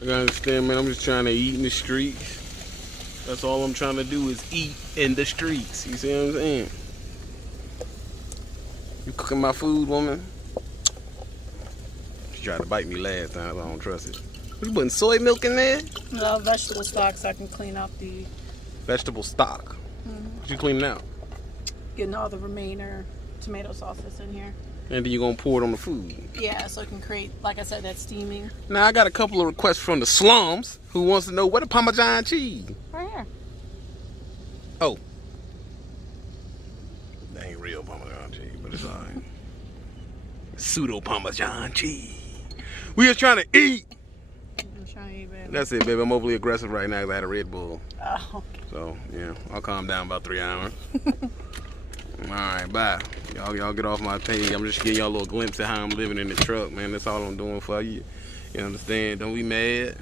You understand, man? I'm just trying to eat in the streets. That's all I'm trying to do is eat in the streets. You see what I'm saying? You cooking my food, woman? She tried to bite me last time, so I don't trust it. You putting soy milk in there? No, vegetable stock so I can clean out the... Vegetable stock? What you cleaning out? Getting all the remainder tomato sauce that's in here. And then you gonna pour it on the food? Yeah, so it can create, like I said, that steaming. Now, I got a couple of requests from the slums who wants to know what a Parmesan cheese. Right here. Oh. That ain't real Parmesan cheese, but it's alright. Pseudo Parmesan cheese. We just trying to eat. I'm trying to eat, baby. That's it, baby. I'm overly aggressive right now because I had a Red Bull. Oh, okay. So, yeah, I'll calm down about 3 hours. Alright, bye. Y'all get off my page. I'm just giving y'all a little glimpse of how I'm living in the truck, man. That's all I'm doing for you. You understand? Don't be mad.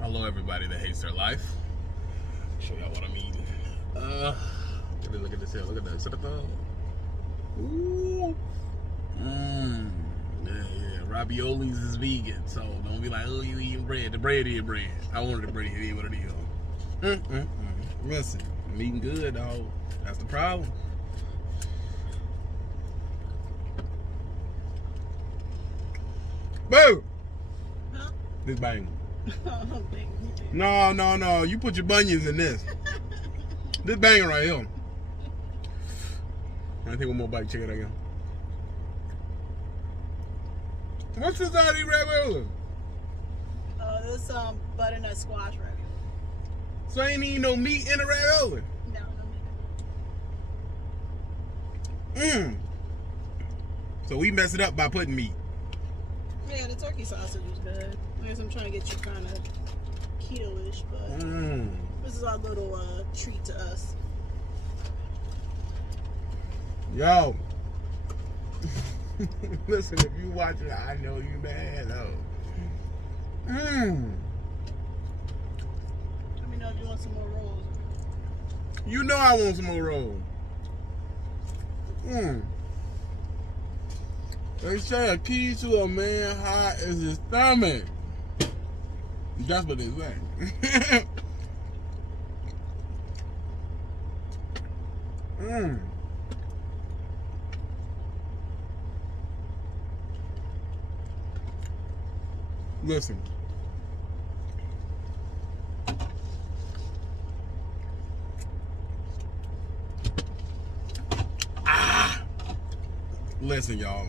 Hello, everybody that hates their life. Show y'all what I'm eating. Look at this here. Look at that. See the thumb? Ooh. Yeah. Raviolis is vegan, so don't be like, oh, you eating bread. The bread is bread. I wanted the bread. It is what it is. Listen, I'm eating good, dog. That's the problem. Boo! Huh? This bang. No. You put your bunions in this. This banging right here. I take one more bite. Check it again. What's this out of these raviolis? This butternut squash ravioli. So ain't even no meat in the ravioli. No meat. So we mess it up by putting meat. Yeah, the turkey sausage is good. I guess I'm trying to get you kind of keto-ish, but this is our little treat to us. Yo. Listen, if you watch it, I know you mad though. Let me know if you want some more rolls. You know I want some more rolls. They say a key to a man's heart is his stomach. That's what they say. Listen. Listen, y'all.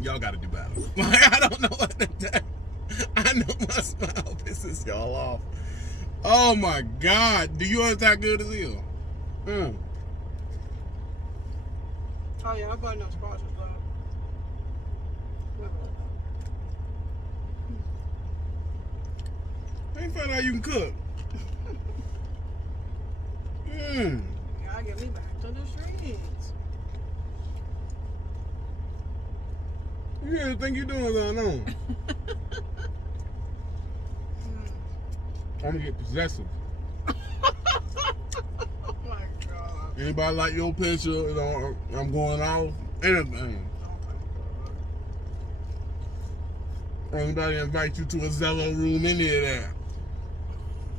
Y'all gotta do better. Like, I don't know what to do. I know my smile pisses y'all off. Oh my God. Do you understand how good it is? Oh yeah, I've got no squash as well. I ain't found out you can cook. Gotta get me back to the streets. You really think you're doing something on? I'm gonna get possessive. Oh my God. Anybody like your picture? You know, I'm going off. Anything. Anybody invite you to a Zello room? Any of that?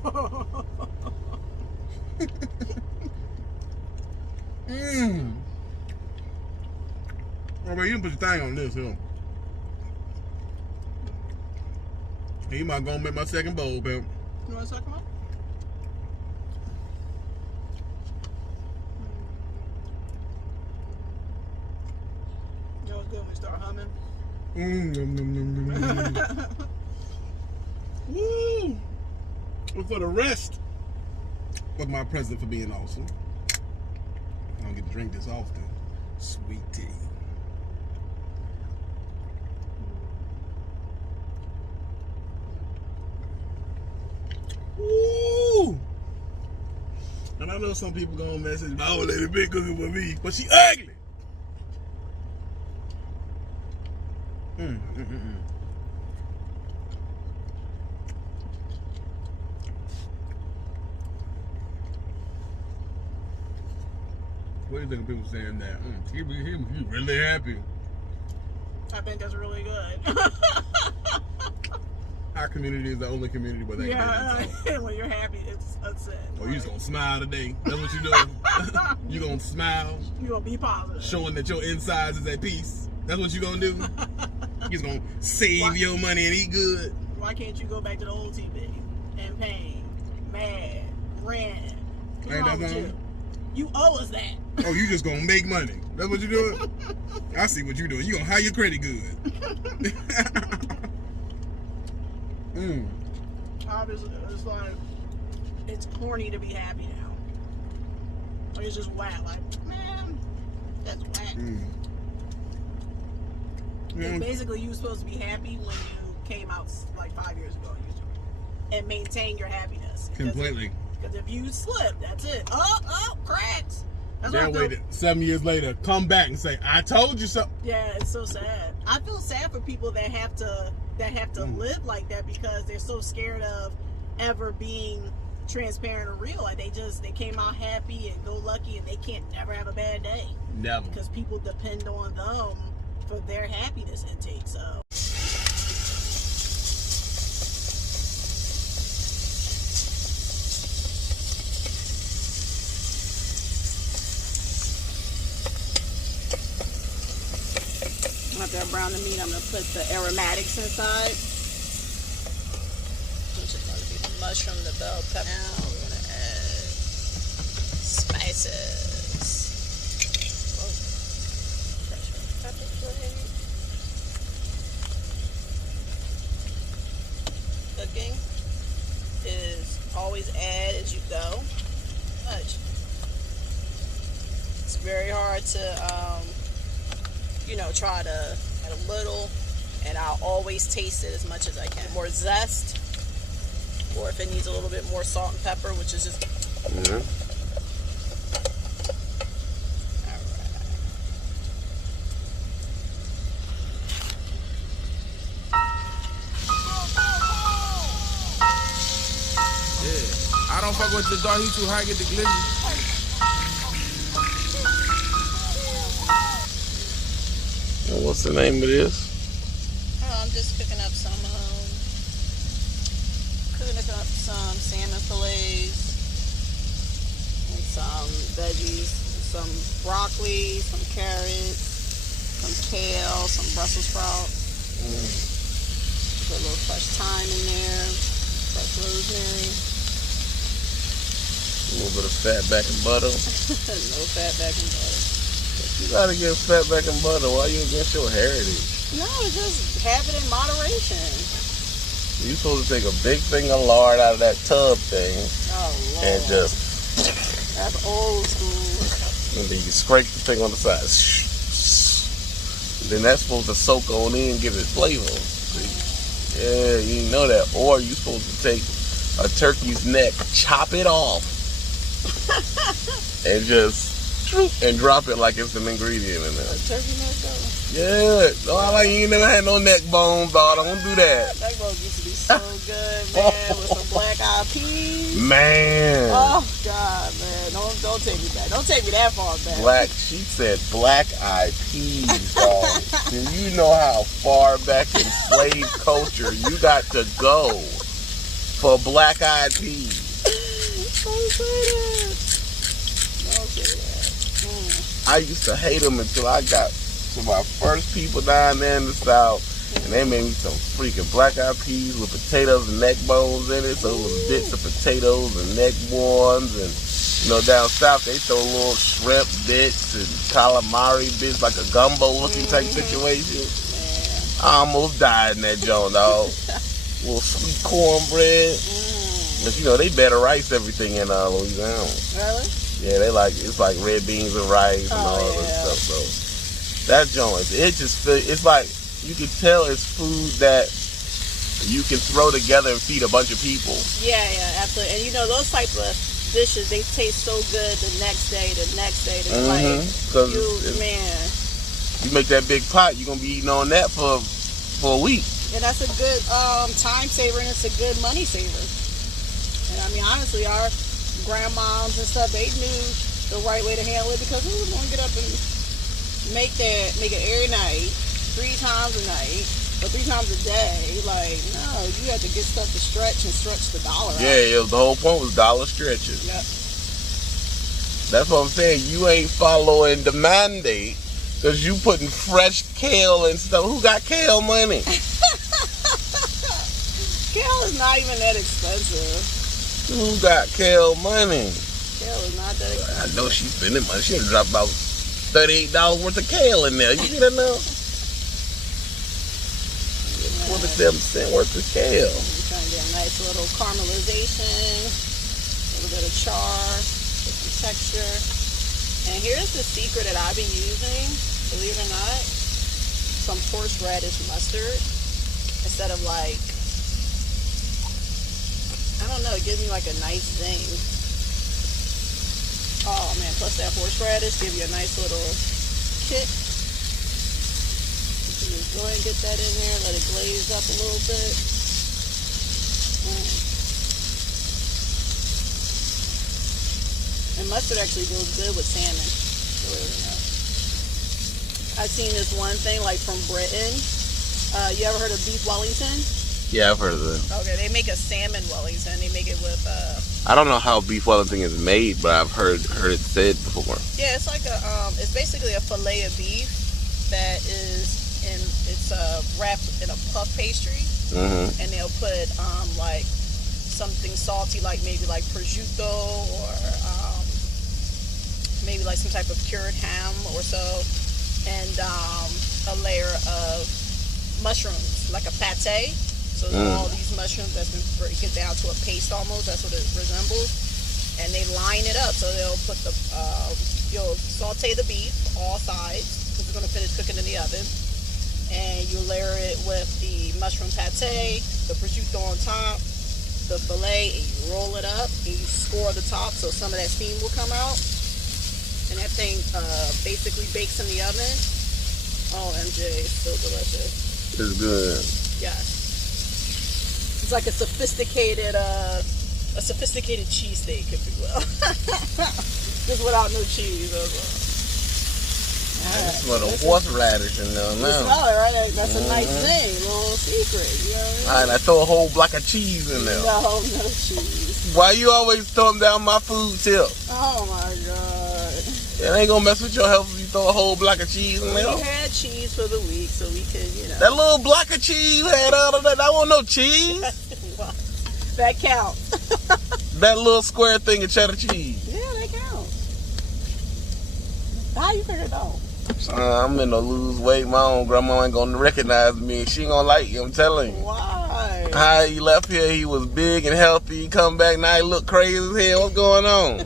Oh, but you can put your thing on this here. You might go make my second bowl, pimp. You want a second one? You know what's good when we start humming? Woo! But for the rest of my present for being awesome, I don't get to drink this often. Sweet tea. Woo! And I know some people gonna message, my old lady been cooking for me, but she ugly. What do you think of people saying that? He really happy. I think that's really good. Our community is the only community where they can when you're happy, it's upset. Oh, you just gonna smile today. That's what you doing. You gonna smile. You gonna be positive. Showing that your insides is at peace. That's what you gonna do. You just gonna save your money and eat good. Why can't you go back to the old TV and pain, mad, rent? What's wrong with you? You owe us that. Oh, you just gonna make money. That's what you doing? I see what you doing. You gonna hide your credit good. Obviously, it's like, it's corny to be happy now. Like, it's just whack. Like, man, that's whack. Basically, you were supposed to be happy when you came out like 5 years ago and maintain your happiness. Completely. Because if you slip, that's it. Oh, cracks. That's what I waited 7 years later, come back and say, I told you so. Yeah, it's so sad. I feel sad for people that have to live like that because they're so scared of ever being transparent or real. Like they came out happy and go lucky and they can't never have a bad day. Never. Because people depend on them for their happiness intake. So after I brown the meat, I'm going to put the aromatics inside. Which is going to be the mushroom, the bell pepper. Now we're going to add spices. Oh, fresh pepper flake. Cooking is always add as you go. It's very hard to try to add a little, and I'll always taste it as much as I can. More zest, or if it needs a little bit more salt and pepper, which is just... Yeah. I don't fuck with the dog, he too high, get the glizzy. What's the name of this? Oh, I'm just cooking up some salmon fillets and some veggies, some broccoli, some carrots, some kale, some Brussels sprouts. Put a little fresh thyme in there, fresh rosemary. A little bit of fat back and butter. No fat back and butter. You gotta get fat back and butter. Why you against your heritage? No, just have it in moderation. You supposed to take a big thing of lard out of that tub thing. Oh, Lord. And just... That's old school. And then you scrape the thing on the side. Then that's supposed to soak on in and give it flavor. Yeah, you know that. Or you supposed to take a turkey's neck, chop it off, and just and drop it like it's an ingredient in there. A turkey neck though? Yeah. No, you ain't never had no neck bones, dog. Don't do that. Neck bones used to be so good, man, with some black-eyed peas. Man. Oh, God, man. Don't take me back. Don't take me that far back. She said black-eyed peas, dog. Do you know how far back in slave culture you got to go for black-eyed peas? Don't say that. Don't say that. I used to hate them until I got to my first people down there in the South, and they made me some freaking black-eyed peas with potatoes and neck bones in it. So it was bits of potatoes and neck bones, and down south they throw little shrimp bits and calamari bits, like a gumbo-looking type situation. I almost died in that joint, dog. Little sweet cornbread. But they better rice everything in Louisiana. Really? Yeah, it's like red beans and rice and all that stuff. So that joint, it's like you can tell it's food that you can throw together and feed a bunch of people. Yeah, absolutely. And those type of dishes, they taste so good the next day. You make that big pot, you're gonna be eating on that for a week. And that's a good time saver, and it's a good money saver. And I mean, honestly, our grandmoms and stuff, they knew the right way to handle it, because who's gonna get up and make it every night, 3 times a night, or 3 times a day? Like, no, you have to get stuff to stretch the dollar out. Yeah, the whole point was dollar stretches. Yep. That's what I'm saying. You ain't following the mandate because you putting fresh kale and stuff. Who got kale money? Kale is not even that expensive. Who got kale money? Kale is not that expensive. I know she's spending money. She done dropped about $38 worth of kale in there. You get it now? 47 cents worth of kale. I'm trying to get a nice little caramelization, a little bit of char, get some texture. And here's the secret that I've been using, believe it or not, some horseradish mustard instead of like, I don't know, it gives me like a nice zing. Oh man, plus that horseradish give you a nice little kick. You can just go ahead and get that in there, let it glaze up a little bit. And mustard actually goes good with salmon, believe it or not. I've seen this one thing like from Britain. You ever heard of beef Wellington? Yeah, I've heard of that. Okay, they make a salmon Wellington. They make it with I don't know how beef Wellington is made, but I've heard it said before. yeah, it's like it's basically a fillet of beef that is it's wrapped in a puff pastry, and they'll put like something salty, like maybe like prosciutto or maybe like some type of cured ham or so, and a layer of mushrooms, like a pate. So all these mushrooms that's been breaking down to a paste almost. That's what it resembles. And they line it up. So they'll put you'll saute the beef all sides because it's going to finish cooking in the oven. And you layer it with the mushroom pate, the prosciutto on top, the filet, and you roll it up and you score the top so some of that steam will come out. And that thing basically bakes in the oven. Oh, MJ, it's so delicious. It's good. Yes. It's like a sophisticated cheesesteak, if you will. Just without no cheese. I smell the horseradish in there You now. smell it, right? That's a nice thing, little secret. You know what I mean? Alright, I throw a whole block of cheese in there. No cheese. Why you always throwing down my food tip? Oh my god. It ain't gonna mess with your health if you throw a whole block of cheese in there. We had cheese for the week, so we could, you know. That little block of cheese you had out of that wasn't no cheese. That counts. That little square thing of cheddar cheese. Yeah, that counts. How you figure it out? I'm in to lose weight. My own grandma ain't gonna recognize me. She ain't gonna like you, I'm telling you. Why? How he left here, he was big and healthy. He come back, now he look crazy as hell. What's going on?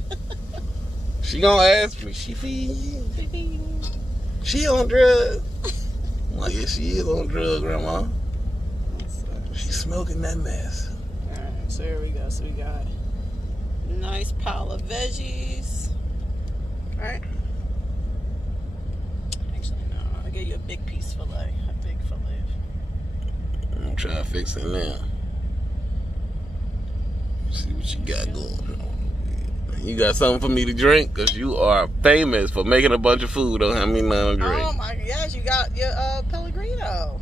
She gonna ask me, she feeding you? She on drugs? Well, yeah, she is on drugs, Grandma. She's smoking that mess. Alright, so here we go. So we got a nice pile of veggies. Alright. Actually, no. I'll give you a big piece fillet. A big fillet. I'm gonna try to fix it now. See what you got going on. You got something for me to drink? Because you are famous for making a bunch of food. Don't have me none to drink. Oh my gosh, you got your Pellegrino.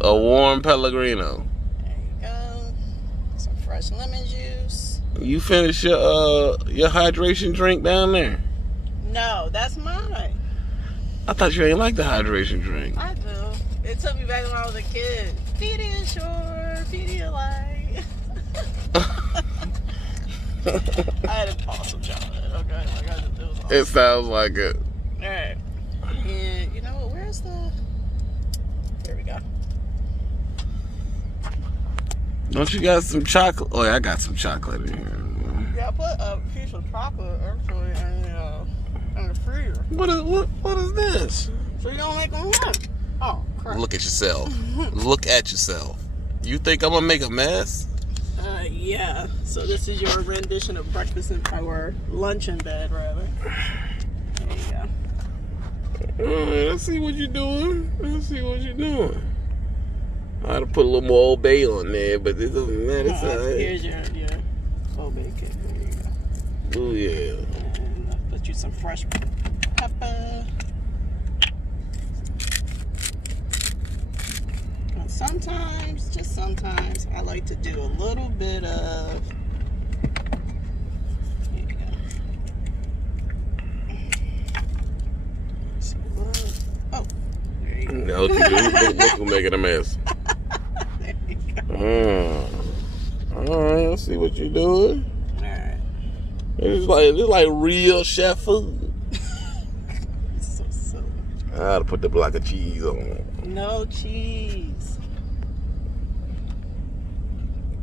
A warm Pellegrino. There you go. Some fresh lemon juice. You finished your hydration drink down there? No, that's mine. I thought you ain't like the hydration drink. I do. It took me back when I was a kid. Pediasure, Pedialyte. I had an awesome childhood. Okay, like it was awesome. It sounds like it. All right. And you know what? Where's the? Here we go. Don't you got some chocolate? Oh, yeah, I got some chocolate in here. Yeah, I put a piece of chocolate actually in the freezer. What is this? So you don't make them hot. Oh, crap. Look at yourself. Look at yourself. You think I'm gonna make a mess? Yeah. So this is your rendition of breakfast or lunch in bed, rather. There you go. Let's see what you're doing. Let's see what you're doing. I had to put a little more Old Bay on there, but it doesn't matter. It's all right. Here's your Old Bay cake. There you go. Oh, yeah. get you some fresh pepper. And sometimes, just sometimes, I like to do a little bit of. Here you go. So, oh, there you go. No, look who's making a mess. There you go. Alright, let's see what you're doing. Alright. It's like real chef food. So silly. I gotta put the block of cheese on. No cheese.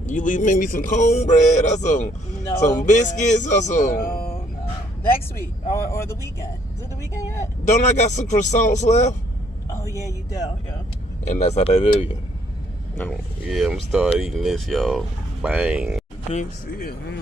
You make me some cornbread or some biscuits or some. No. Next week or the weekend. Is it the weekend yet? Don't I got some croissants left? Oh yeah, you do. Yeah. And that's how they do you. No, yeah, I'm gonna start eating this, y'all. Bang. You can't see it, huh?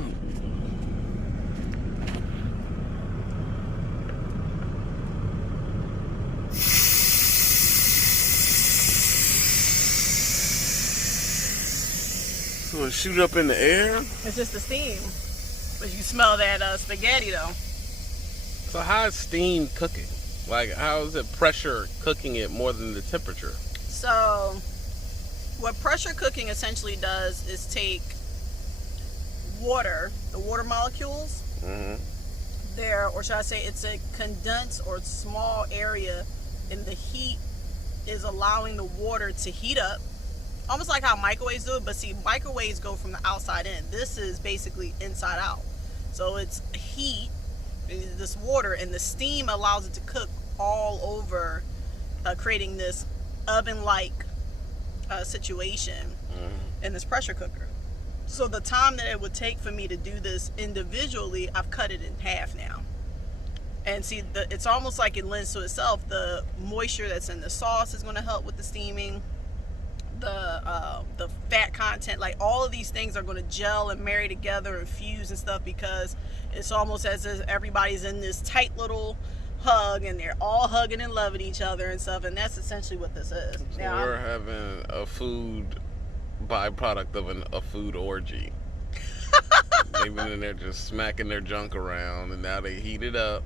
So it shoot up in the air? It's just the steam. But you smell that spaghetti though. So how is steam cooking? Like, how is it pressure cooking it more than the temperature? So, what pressure cooking essentially does is take water, the water molecules, there, or should I say it's a condensed or small area, and the heat is allowing the water to heat up. Almost like how microwaves do it, but see, microwaves go from the outside in. This is basically inside out. So it's heat, this water, and the steam allows it to cook all over, creating this oven-like situation in this pressure cooker. So the time that it would take for me to do this individually, I've cut it in half now. And see, it's almost like it lends to itself. The moisture that's in the sauce is going to help with the steaming. The fat content, like all of these things are going to gel and marry together and fuse and stuff, because it's almost as if everybody's in this tight little hug and they're all hugging and loving each other and stuff, and that's essentially what this is. So now we're having a food byproduct of a food orgy. They've been in there just smacking their junk around, and now they heat it up,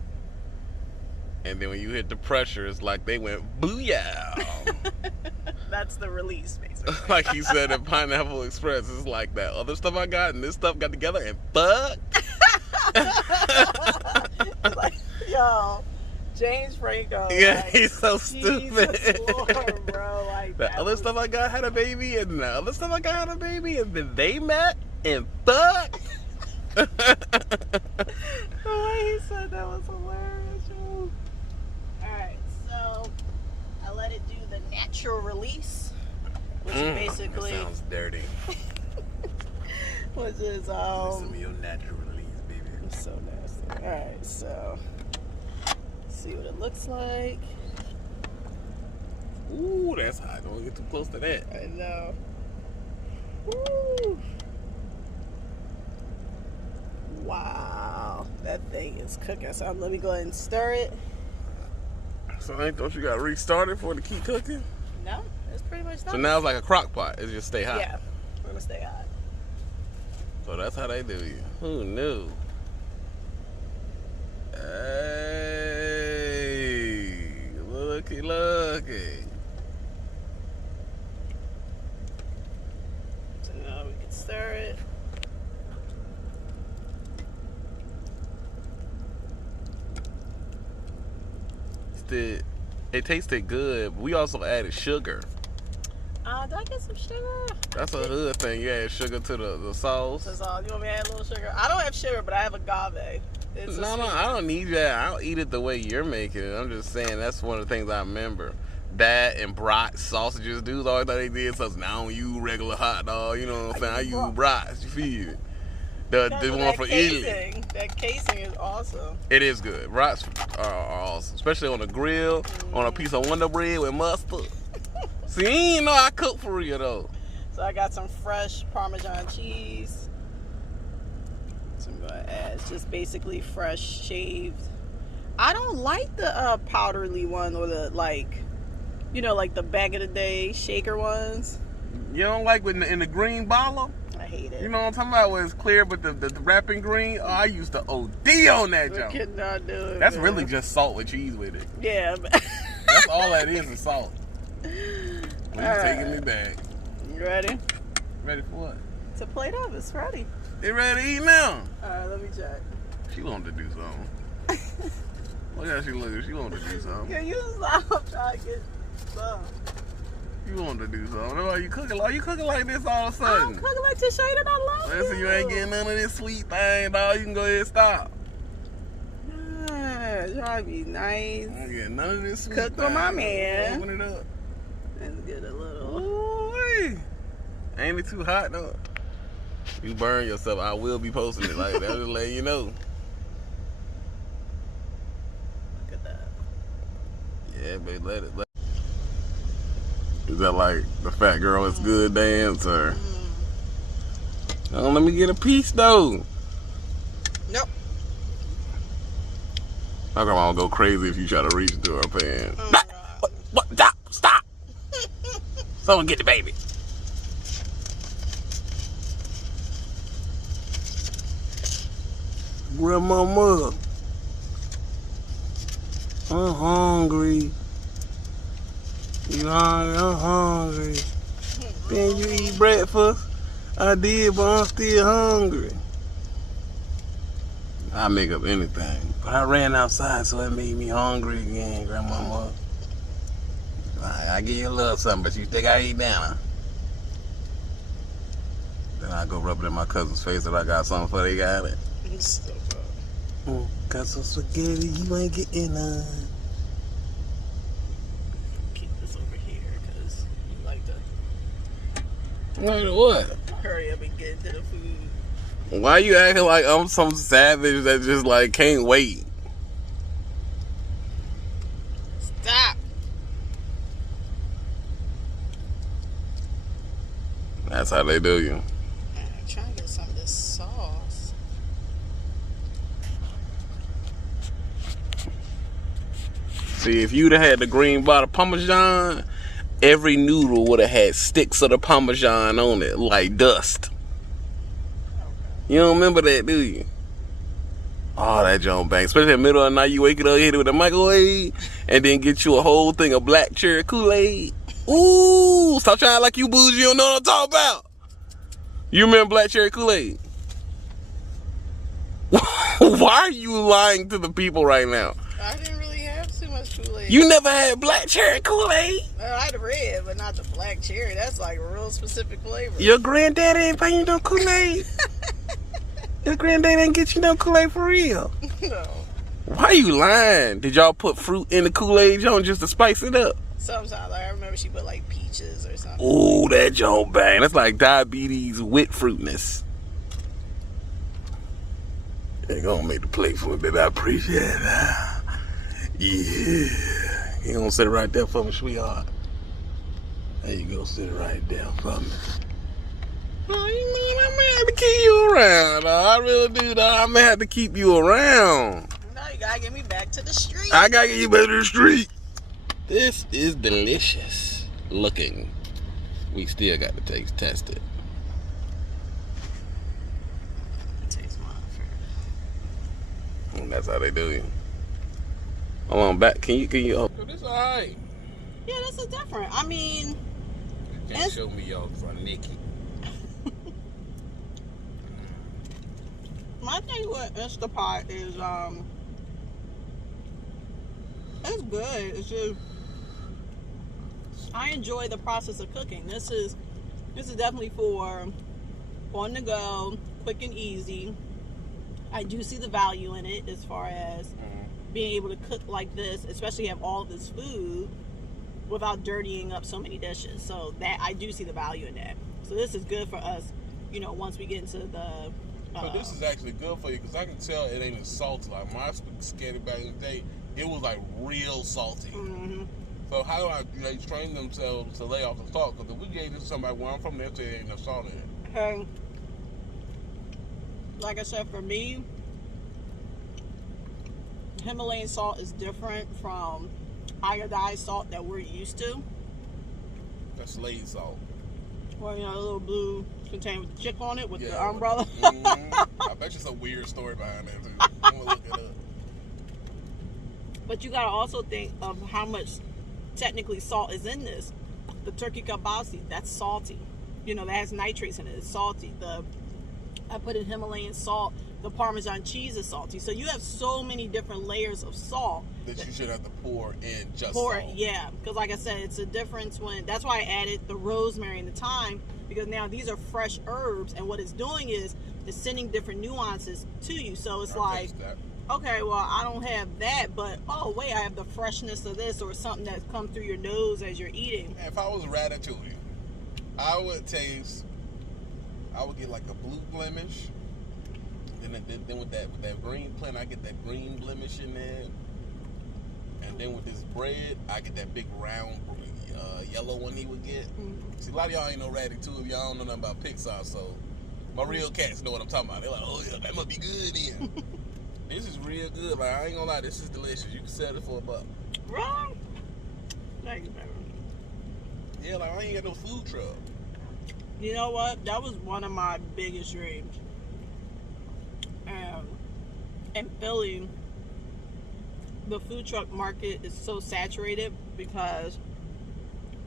and then when you hit the pressure, it's like they went booyah. That's the release, basically. Like he said in Pineapple Express, it's like that other stuff I got and this stuff got together and fuck. Like, yo, James Franco. Yeah, like, he's so stupid. Jesus Lord, bro. Like, the other stuff I got had a baby, and the other stuff I got had a baby, and then they met and fucked. The way he said that was hilarious, yo. Alright, so I let it do the natural release, which is basically. That sounds dirty. Which is Some of your natural release, baby. It's so nasty. Alright, so let's see what it looks like. Ooh, that's hot. Don't get too close to that. I know. Woo. Wow, that thing is cooking. So let me go ahead and stir it. So don't you got to restart it for it to keep cooking? No, it's pretty much done. So now it's like a crock pot. It just stay hot. Yeah, we're gonna stay hot. So that's how they do you. Who knew? Hey, looky. So now we can stir it. It tasted good. We also added sugar. Did I get some sugar? That's a hood thing. You add sugar to the sauce. That's all. You want me to add a little sugar? I don't have sugar, but I have agave. No, I don't need that. I don't eat it the way you're making it. I'm just saying that's one of the things I remember. That and brat sausages. Dudes always thought they did something. I don't use regular hot dog. You know what I'm saying? I use brats. You feel it? The one from Italy. That casing is awesome. It is good. Brats are awesome, especially on the grill, on a piece of Wonder Bread with mustard. See, you ain't know I cook for real though. So I got some fresh Parmesan cheese. So I'm gonna add. It's just basically fresh shaved. I don't like the powdery one, or the like the back of the day shaker ones. You don't like in the green bottle? I hate it. You know what I'm talking about? Where it's clear, but the wrapping green. Oh, I used to OD on that I junk. cannot do it. That's man. really just salt with cheese with it. Yeah. That's all that is salt. Please taking me back. You ready? Ready for what? To plate up. It's ready. It ready to eat now? Alright, let me check. She wanted to do something. Look how she looking. She wanted to do something. Can you stop trying to get some? You wanted to do something. Why you cooking like this all of a I'm sudden? cooking like to show you that I love Listen, you ain't getting none of this sweet thing, dog. You can go ahead and stop. Try to be nice. I ain't getting none of this sweet Cook thing. for my man. Open it up. Let's get a little. Ooh-wee. Ain't it too hot though? You burn yourself. I will be posting it like that. Just letting you know. Look at that. Yeah, baby, let it. Is that like the fat girl is good dance or? Oh, let me get a piece though. Nope. My grandma will go crazy if you try to reach into her pants. Oh, What? Stop! Stop! Someone get the baby. Grandmama, I'm hungry. You hungry? I'm hungry. Didn't you eat breakfast? I did, but I'm still hungry. I make up anything. But I ran outside, so it made me hungry again, Grandmama. I give you a little something, but you think I eat down? Then I go rub it in my cousin's face that I got something for they got it. Got some spaghetti, you ain't getting none. Keep this over here because you like to Like what? hurry up and get to the food. Why you acting like I'm some savage that just like can't wait? Stop. That's how they do you. I'm trying to get some of this sauce. See, if you'd have had the green bottle Parmesan, every noodle would have had sticks of the Parmesan on it, like dust. You don't remember that, do you? Oh, that John Banks. Especially in the middle of the night, you wake it up, hit it with a microwave, and then get you a whole thing of black cherry Kool-Aid. Ooh, stop trying like you bougie, you don't know what I'm talking about. You remember black cherry Kool-Aid? Why are you lying to the people right now? I didn't really have too much Kool-Aid. You never had black cherry Kool-Aid? I had red, but not the black cherry. That's like a real specific flavor. Your granddaddy ain't paying you no Kool-Aid. Your granddaddy ain't get you no Kool-Aid for real. No. Why you lying? Did y'all put fruit in the Kool-Aid, John, just to spice it up? Sometimes I remember she put like peaches or something. Ooh, that John bang. That's like diabetes with fruitness. They gonna make the plate for me, baby. I appreciate that. Yeah. You gonna sit right there for me, sweetheart? There you go, sit right there for me. Oh, you mean I'm gonna have to keep you around? I really do, dog. I'm gonna have to keep you around. No, you gotta get me back to the street. I gotta get you back to the street. This is delicious looking. We still got to test it. Taste mine first. And that's how they do you. Hold on, back. Can you? Oh, this alright. Yeah, this is different. I mean, You can't show me y'all from Nikki. my thing with Instapot is it's good. It's just I enjoy the process of cooking. This is definitely for on the go, quick and easy. I do see the value in it as far as being able to cook like this, especially have all this food without dirtying up so many dishes. So that I do see the value in that. So this is good for us, you know, once we get into the But this is actually good for you because I can tell it ain't as salty. Like my spaghetti back in the day, it was like real salty. Mm-hmm. So how do they train themselves to lay off the salt? Because if we gave this to somebody where I'm from, they'll say there ain't no salt in it. Okay. Like I said, for me, Himalayan salt is different from iodized salt that we're used to. That's Slade salt. Or, you know, a little blue container with the chick on it with the umbrella. I bet you some weird story behind that too. I'm gonna look it up. But you gotta also think of how much technically salt is in this. The turkey kielbasa, that's salty. You know, that has nitrates in it. It's salty. I put in Himalayan salt. The Parmesan cheese is salty. So you have so many different layers of salt that you should have to pour in just pour salt. It, yeah, because like I said, it's a difference when. That's why I added the rosemary and the thyme, because now these are fresh herbs, and what it's doing is it's sending different nuances to you. So it's like, okay, well, I don't have that, but oh wait, I have the freshness of this, or something that's come through your nose as you're eating. If I was ratatouille, I would get like a blue blemish, and then with that green plant, I get that green blemish in there, and then with this bread, I get that big round yellow one he would get. See, a lot of y'all ain't no ratatouille, y'all don't know nothing about Pixar, so my real cats know what I'm talking about. They're like, oh yeah, that must be good then. This is real good. Like, I ain't gonna lie, this is delicious. You can sell it for $1. Wrong. Thank you, baby. Yeah, like I ain't got no food truck. You know what? That was one of my biggest dreams. In Philly, the food truck market is so saturated because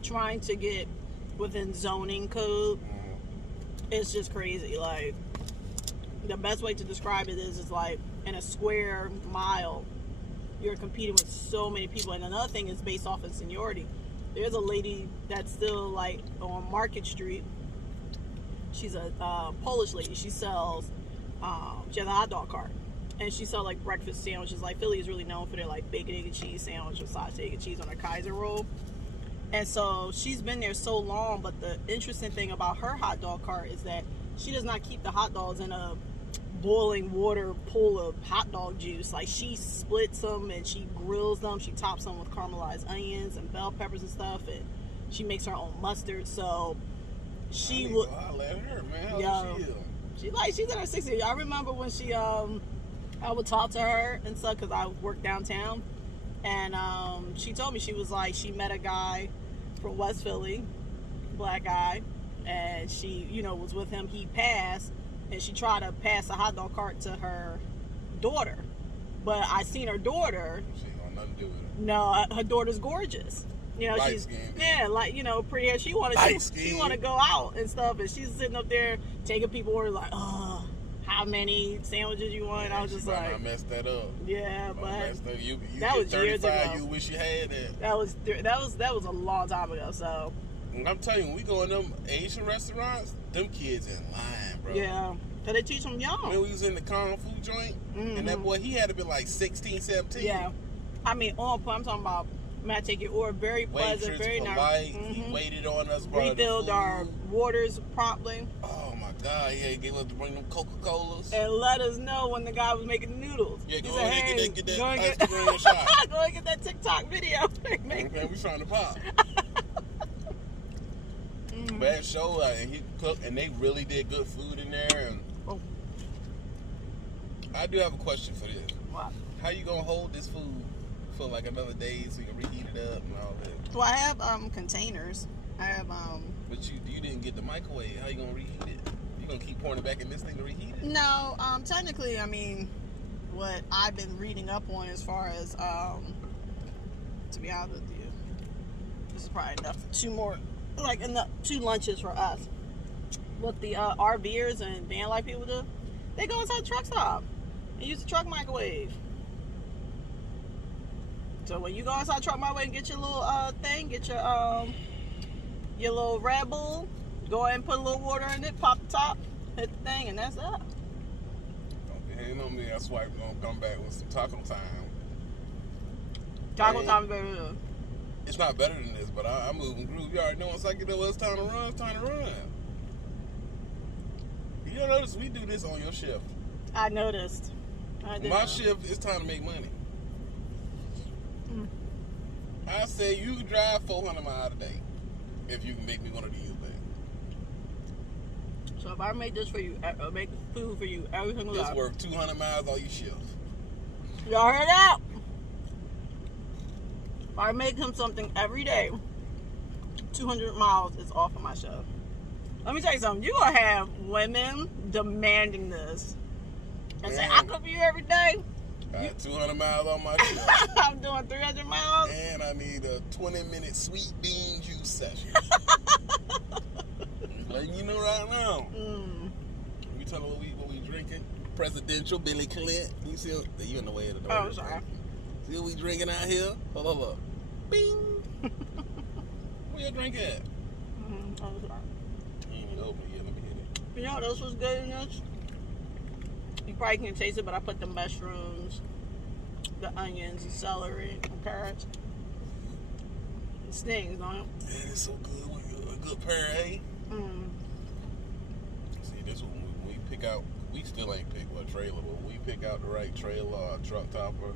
trying to get within zoning code is just crazy. Like, the best way to describe it is like in a square mile, you're competing with so many people. And another thing is based off of seniority. There's a lady that's still like on Market Street. She's a Polish lady. She sells, she has a hot dog cart. And she sells like breakfast sandwiches. Like, Philly is really known for their like bacon, egg, and cheese sandwich with sausage, egg, and cheese on a Kaiser roll. And so she's been there so long. But the interesting thing about her hot dog cart is that she does not keep the hot dogs in a boiling water pool of hot dog juice. Like, she splits them and she grills them. She tops them with caramelized onions and bell peppers and stuff. And she makes her own mustard. So she would. I let her, man. How old she's in her 60s. I remember when she I would talk to her and stuff because I worked downtown, and she told me she was like, she met a guy from West Philly, black guy, and she, you know, was with him. He passed, and she tried to pass a hot dog cart to her daughter, but I seen her daughter. She ain't got nothing to do with it. No, her daughter's gorgeous. You know, light skin. Yeah, like, you know, pretty hair. She want to go out and stuff, and she's sitting up there taking people order like, oh, how many sandwiches you want? Yeah, I was just like, I messed that up. Yeah, but you that was years ago. You wish you had that. That was a long time ago. So I'm telling you, when we go in them Asian restaurants, them kids in line, bro. Yeah, cause they teach them young. When we was in the Kung Fu joint, and that boy, he had to be like 16, 17. Yeah, I mean, on point. I'm talking about. I take your order, very pleasant, Waitress, very polite. nice. He waited on us, bro. Refilled our waters promptly. Oh my God! Yeah, he gave us to bring them Coca-Colas and let us know when the guy was making the noodles. Yeah, go said, ahead, hey, get that ice cream shot. Go and get that TikTok video. Okay, we trying to pop. Bad show, and he cooked, and they really did good food in there. And I do have a question for this. What? How you gonna hold this food for like another day so you can reheat it up and all that? Well, I have containers. I have But you didn't get the microwave. How you gonna reheat it? You gonna keep pouring it back in this thing to reheat it? No, technically, I mean, what I've been reading up on as far as to be honest with you, this is probably enough. Two lunches for us. What the RVers and van life people do, they go inside the truck stop and use the truck microwave. So when you go inside the truck microwave and get your little thing, get your little Red Bull, go ahead and put a little water in it, pop the top, hit the thing, and that's it. Okay, hang on me. That's why we're gonna come back with some taco time. Taco time is better than it's not better than this, but I'm moving groove. You already know once I get there, it's time to run. It's time to run. You don't notice we do this on your shift. I noticed. My shift, it's time to make money. I say you can drive 400 miles a day if you can make me one of these things. So if I make this for you, make food for you every single day. It's worth 200 miles all your shifts. Y'all heard that? If I make him something every day, 200 miles is off of my shift. Let me tell you something. You're going to have women demanding this. And say, I cook for you every day. I got 200 miles on my trip. I'm doing 300 miles. And I need a 20-minute sweet bean juice session. Letting you know right now. You tell them what we drinking? Presidential Billy Clint. You see, you in the way of the door. Oh, sorry. See what we drinking out here? Hold up. Bing. Where you drink at? Oh, sorry. You ain't open it yet. Let me hit it. You know what else was good in this? You probably can't taste it, but I put the mushrooms, the onions, the celery, the carrots. It stings, don't it? Man, it's so good with a good pear, eh? See, this one, when we pick out, we still ain't pick what trailer, but when we pick out the right trailer or truck topper,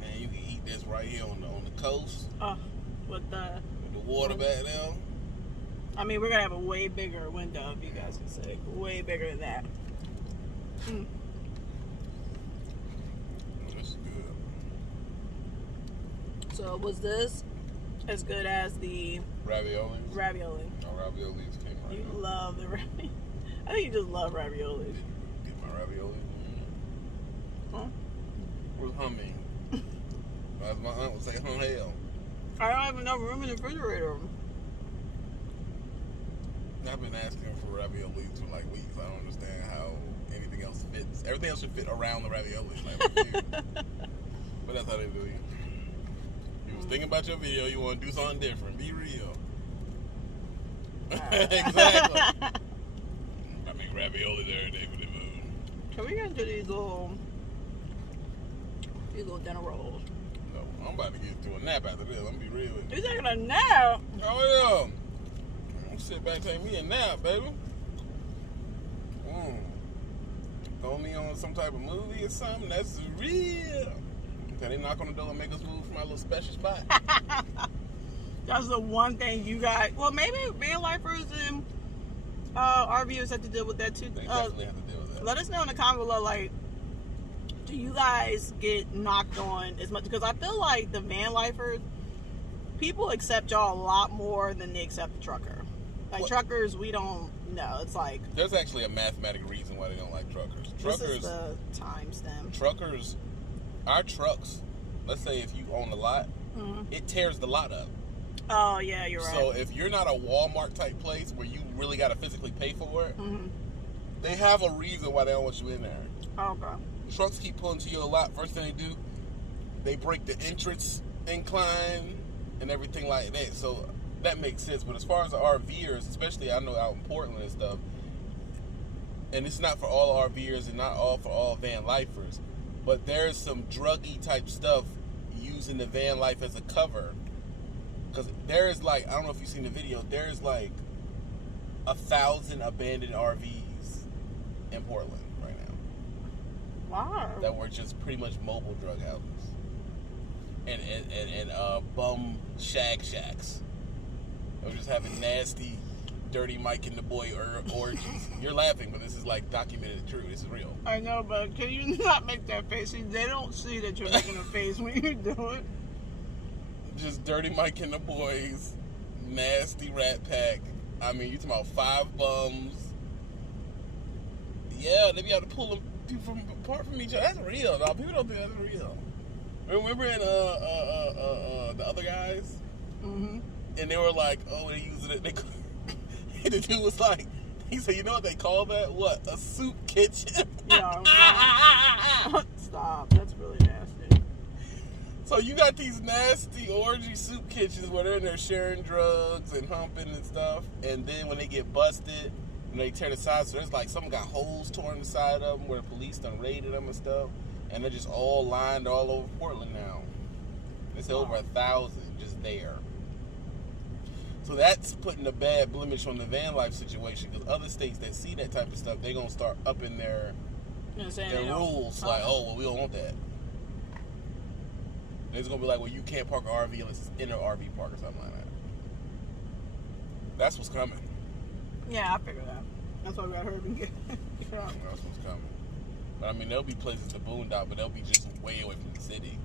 man, you can eat this right here on the coast. With the water back there. I mean, we're going to have a way bigger window, if you guys can say. Way bigger than that. This is good. So was this as good as the raviolis? Ravioli. Oh, raviolis came right. You love the ravioli. I think you just love raviolis. Get my ravioli. Huh? Where's humming? As my aunt would say, hell. I don't have enough room in the refrigerator. I've been asking for raviolis for like weeks. I don't understand how anything else fits. Everything else should fit around the raviolis. Like, but that's how they do you. You was thinking about your video. You want to do something different. Be real. Exactly. I make raviolis every day for the mood. Can we get into these little dinner rolls? No, I'm about to get to a nap after this. I'm gonna be real with you. You taking a nap? Oh yeah. I'm sit back, take me a nap, baby. Throw me on some type of movie or something. That's real. Can they knock on the door and make us move from our little special spot? That's the one thing you got. Well, maybe van lifers and RVers have to deal with that too. They definitely have to deal with that. Let us know in the comment below, like, do you guys get knocked on as much? Because I feel like the van lifers, people accept y'all a lot more than they accept the trucker. Like, truckers, we don't know. It's like... There's actually a mathematic reason why they don't like truckers. This is the time stem. Truckers, our trucks, let's say if you own a lot, it tears the lot up. Oh, yeah, you're right. So if you're not a Walmart type place where you really got to physically pay for it, they have a reason why they don't want you in there. Okay. Trucks keep pulling to you a lot. First thing they do, they break the entrance incline and everything like that. So that makes sense. But as far as the RVers, especially I know out in Portland and stuff, and it's not for all RVers and not all for all van lifers, but there's some druggy type stuff using the van life as a cover. Because there's like, I don't know if you've seen the video, there's like 1,000 abandoned RVs in Portland right now. Wow. That were just pretty much mobile drug houses. And bum shacks. They were just having nasty, dirty Mike and the boy orgies. You're laughing, but this is like documented true. This is real. I know, but can you not make that face? See, they don't see that you're making a face when you do it. Just dirty Mike and the boys, nasty rat pack. I mean, you talking about 5 bums. Yeah, they be able to pull them apart from each other. That's real, dog. People don't think that's real. Remember in the other guys? And they were like, oh, they're using it. The dude was like, he said, you know what they call that? What? A soup kitchen? Yeah. Stop. That's really nasty. So you got these nasty orgy soup kitchens where they're in there sharing drugs and humping and stuff, and then when they get busted, and they tear the sides, so there's like some got holes torn in the side of them where the police done raided them and stuff, and they're just all lined all over Portland now. It's over 1,000 just there. So that's putting a bad blemish on the van life situation, because other states that see that type of stuff, they're gonna start upping their rules. Like, oh, well, we don't want that. It's gonna be like, well, you can't park an RV unless it's in an RV park or something like that. That's what's coming. Yeah, I figured that. That's why we got Herb and get out. That's what's coming. But I mean, there'll be places to boondock, but they'll be just way away from the city.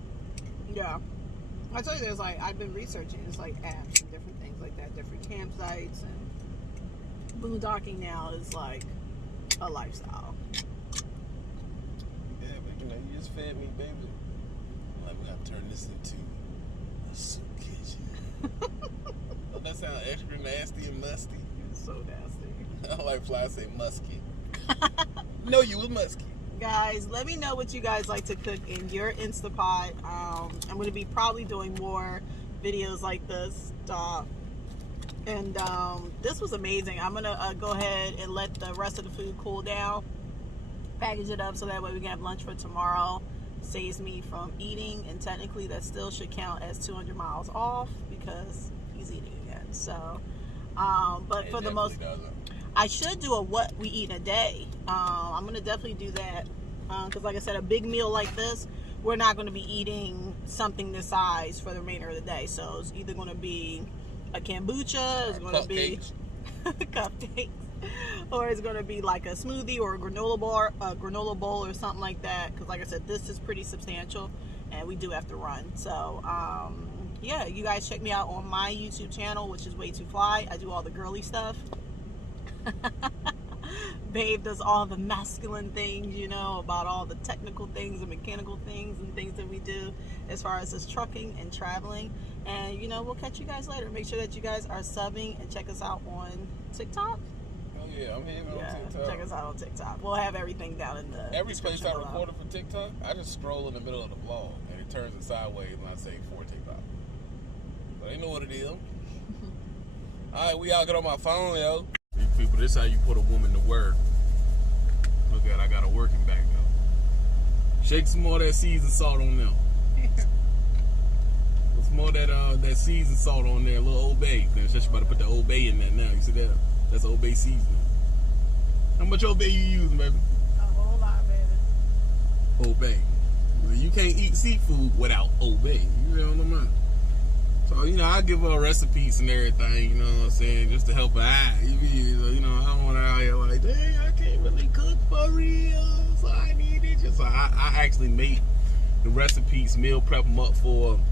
Yeah. I tell you, there's like, I've been researching, it's like apps and different things like that, different campsites and boondocking now is like a lifestyle. Yeah, but you know, you just fed me, baby. I'm like, we gotta turn this into a soup kitchen. Don't that sound extra nasty and musty? It's so nasty. I like Fly say musky. No, you was musky. Guys, let me know what you guys like to cook in your Instapot. I'm going to be probably doing more videos like this. And this was amazing. I'm going to go ahead and let the rest of the food cool down. Package it up so that way we can have lunch for tomorrow. Saves me from eating. And technically that still should count as 200 miles off because he's eating again. So, but for the most... I should do a what we eat in a day. I'm going to definitely do that. Because like I said, a big meal like this, we're not going to be eating something this size for the remainder of the day. So it's either going to be a kombucha, it's going to be cupcakes, or it's going to be like a smoothie or a granola bowl or something like that. Because like I said, this is pretty substantial and we do have to run. So yeah, you guys check me out on my YouTube channel, which is Way Too Fly. I do all the girly stuff. Babe does all the masculine things, you know, about all the technical things and mechanical things and things that we do as far as this trucking and traveling. And you know, we'll catch you guys later. Make sure that you guys are subbing and check us out on TikTok. Oh yeah, I'm here on TikTok. Check us out on TikTok. We'll have everything down in the every place I recorded for TikTok, I just scroll in the middle of the vlog and it turns it sideways and I say for TikTok. But they know what it is. Alright, we all get on my phone, yo. People, this is how you put a woman to work. Look at it, I got a working back though. Shake some more of that seasoned salt on them. Put some more of that seasoned salt on there, a little Old Bay. She's about to put the Old Bay in there now. You see that? That's Old Bay seasoning. How much Old Bay you using, baby? A whole lot, baby. Old Bay. You can't eat seafood without Old Bay. You know what I'm saying? So, you know, I give her recipes and everything, you know what I'm saying, just to help her out. You know, I don't want her out here like, dang, I can't really cook for real, so I need it. So I actually make the recipes, meal prep them up for her,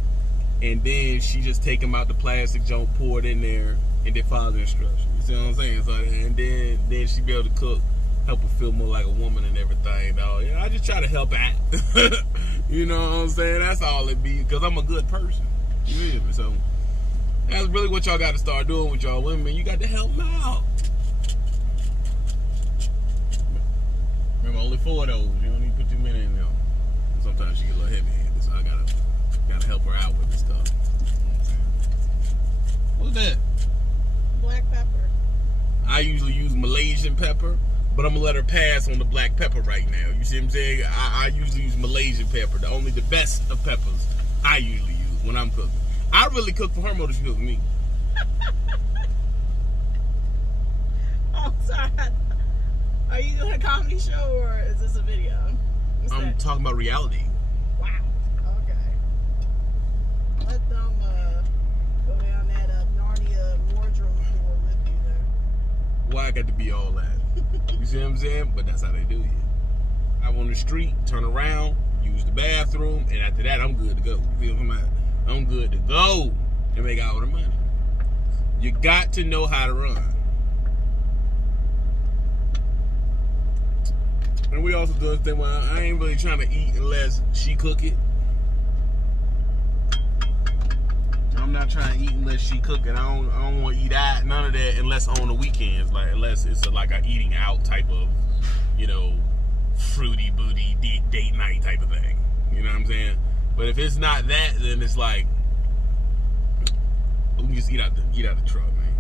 and then she just take them out the plastic junk, pour it in there, and then follow the instructions. You see what I'm saying? So, and then she be able to cook, help her feel more like a woman and everything, dog. You know, I just try to help out. You know what I'm saying? That's all it be, because I'm a good person. You hear me? So that's really what y'all got to start doing with y'all women. You got to help them out. Remember, only 4 of those. You don't need to put too many in there. Sometimes she get a little heavy-handed, so I gotta help her out with this stuff. What's that? Black pepper. I usually use Malaysian pepper, but I'm gonna let her pass on the black pepper right now. You see what I'm saying? I usually use Malaysian pepper, the best of peppers I usually use when I'm cooking. I really cook for her more than she cooks for me. Oh, sorry. Are you doing a comedy show or is this a video? I'm talking about reality. Wow. Okay. Let them go down that Narnia wardrobe door with you there. Why I got to be all that? You see what I'm saying? But that's how they do you. I'm on the street, turn around, use the bathroom, and after that, I'm good to go. You feel me? I'm good to go and make all the money. You got to know how to run. And we also do this thing where I ain't really trying to eat unless she cook it. I'm not trying to eat unless she cook it. I don't want to eat out, none of that, unless on the weekends. Like unless it's like a eating out type of, you know, fruity booty date night type of thing. You know what I'm saying? But if it's not that, then it's like we can just eat out the truck, man.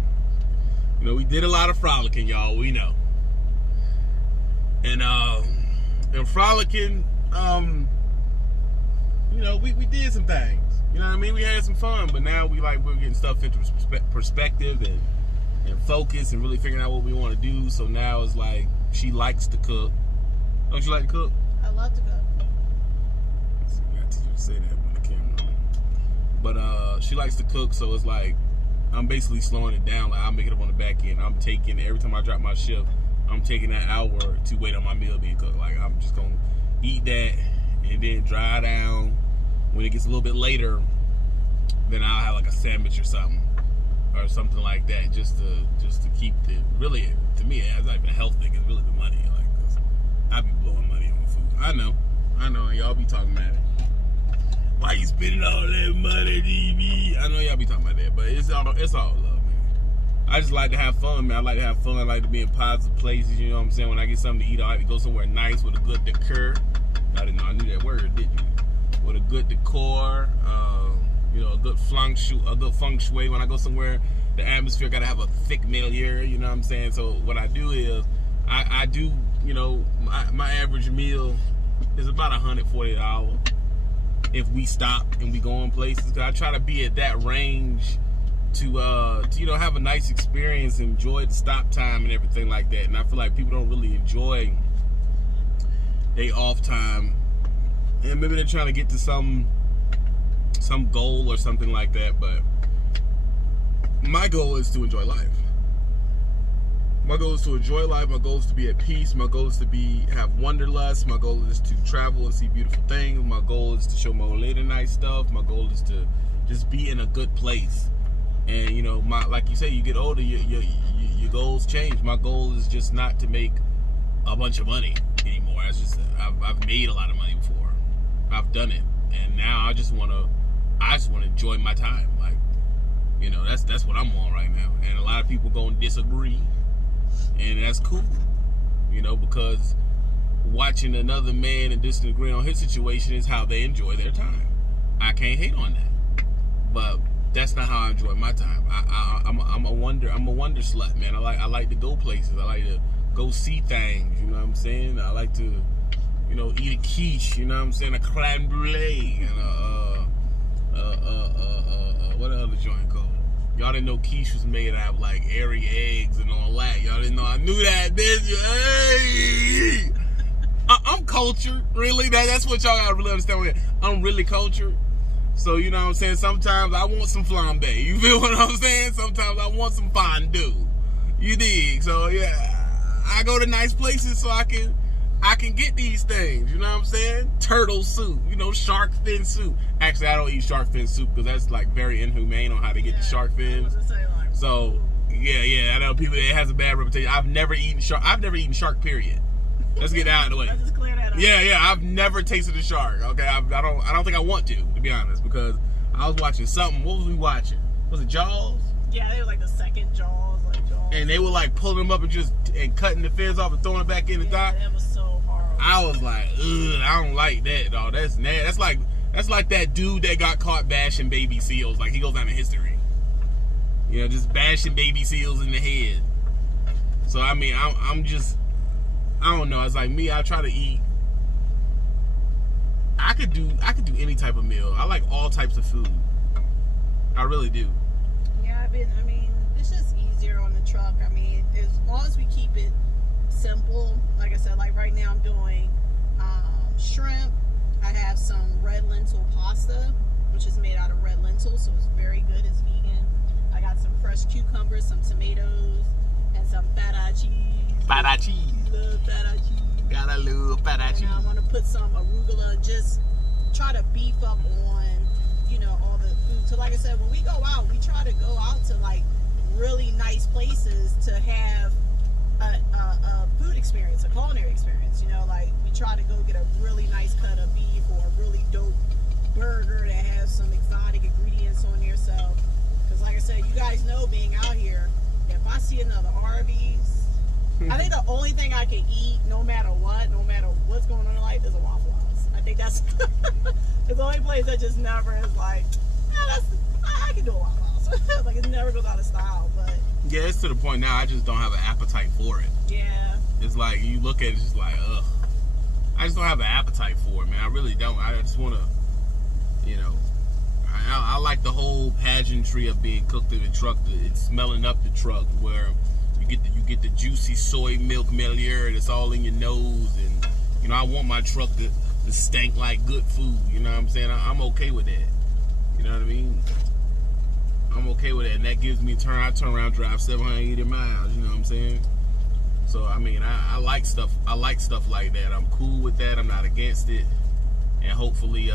You know, we did a lot of frolicking, y'all. We know. And frolicking, you know, we did some things. You know what I mean? We had some fun, but now we're getting stuff into perspective and focus and really figuring out what we want to do. So now it's like she likes to cook. Don't you like to cook? I love to cook. I got to teach her to say that when the camera on. But she likes to cook, so it's like I'm basically slowing it down. Like I'll make it up on the back end. I'm taking every time I drop my shift, I'm taking that hour to wait on my meal being cooked. Like I'm just gonna eat that and then dry down. When it gets a little bit later, then I'll have like a sandwich or something. or something like that, just to keep the, really, to me, it's not even a health thing, it's really the money. Like, 'cause I be blowing money on food. I know, and y'all be talking about it. Why you spending all that money, DB? I know y'all be talking about that, but it's all love, man. I just like to have fun, man. I like to have fun. I like to be in positive places, you know what I'm saying? When I get something to eat, I like to go somewhere nice with a good decor. I didn't know I knew that word, did you? With a good decor, you know, a good feng shui. When I go somewhere, the atmosphere gotta have a thick milieu, you know what I'm saying? So what I do is, I do, you know, my average meal is about $140 an hour if we stop and we go on places. Cause I try to be at that range to you know, have a nice experience, enjoy the stop time and everything like that. And I feel like people don't really enjoy their off time, and maybe they're trying to get to some goal or something like that. But my goal is to enjoy life. My goal is to enjoy life. My goal is to be at peace. My goal is to have wanderlust. My goal is to travel and see beautiful things. My goal is to show my old lady nice stuff. My goal is to just be in a good place. And you know, like you say, you get older, your goals change. My goal is just not to make a bunch of money anymore. It's just I've made a lot of money before. I've done it, and now I just want to enjoy my time. Like, you know, that's what I'm on right now. And a lot of people gonna disagree, and that's cool. You know, because watching another man and disagree on his situation is how they enjoy their time. I can't hate on that, but that's not how I enjoy my time. I'm a wonder slut, man. I like to go places. I like to go see things. You know what I'm saying? I like to, you know, eat a quiche. You know what I'm saying? A crème brûlée and what other joint called? Y'all didn't know quiche was made out of like airy eggs and all that. Y'all didn't know I knew that, did you? Hey, I'm cultured. Really, that's what y'all gotta really understand. I'm really cultured. So, you know what I'm saying? Sometimes I want some flambe. You feel what I'm saying? Sometimes I want some fondue. You dig? So, yeah, I go to nice places so I can get these things. You know what I'm saying? Turtle soup. You know, shark fin soup. Actually, I don't eat shark fin soup because that's, like, very inhumane on how to get the shark fins. So, yeah, I know people, it has a bad reputation. I've never eaten shark, period. Let's get that out of the way. Let's just clear that up. Yeah, I've never tasted a shark. Okay, I don't think I want to be honest, because I was watching something. What was we watching? Was it Jaws? Yeah, they were like the second Jaws, And they were like pulling them up and cutting the fins off and throwing it back in the dock. That was so horrible. I was like, ugh, I don't like that, dog. That's nasty. That's like that dude that got caught bashing baby seals. Like, he goes down in history. You know, just bashing baby seals in the head. So I mean, I don't know. It's like me. I try to eat. I could do any type of meal. I like all types of food. I really do. Yeah, I mean, it's just easier on the truck. I mean, as long as we keep it simple. Like I said, like right now I'm doing shrimp. I have some red lentil pasta, which is made out of red lentils, so it's very good. It's vegan. I got some fresh cucumbers, some tomatoes, and some feta cheese. Feta cheese. Love feta cheese. Gotta love feta cheese. And I want to put some arugula and just try to beef up on, you know, all the food. So like I said, when we go out, we try to go out to like really nice places to have a food experience, a culinary experience. You know, like we try to go get a really nice cut of beef or a really dope burger that has some exotic ingredients on there. So, because like I said, you guys know being out here, if I see another Arby's, I think the only thing I can eat, no matter what's going on in life, is a Waffle House. I think that's it's the only place that just never is like, I can do a Waffle House. Like, it never goes out of style. But yeah, it's to the point now I just don't have an appetite for it. Yeah. It's like, you look at it, it's just like, ugh. I just don't have an appetite for it, man. I really don't. I just want to, you know, I like the whole pageantry of being cooked in the truck. It's smelling up the truck where you get the juicy soy milk milieu that's all in your nose, and you know, I want my truck to stink like good food. You know what I'm saying? I'm okay with that. You know what I mean? I'm okay with that, and that gives me I turn around, drive 780 miles. You know what I'm saying? So I mean, I like stuff. I like stuff like that. I'm cool with that. I'm not against it, and hopefully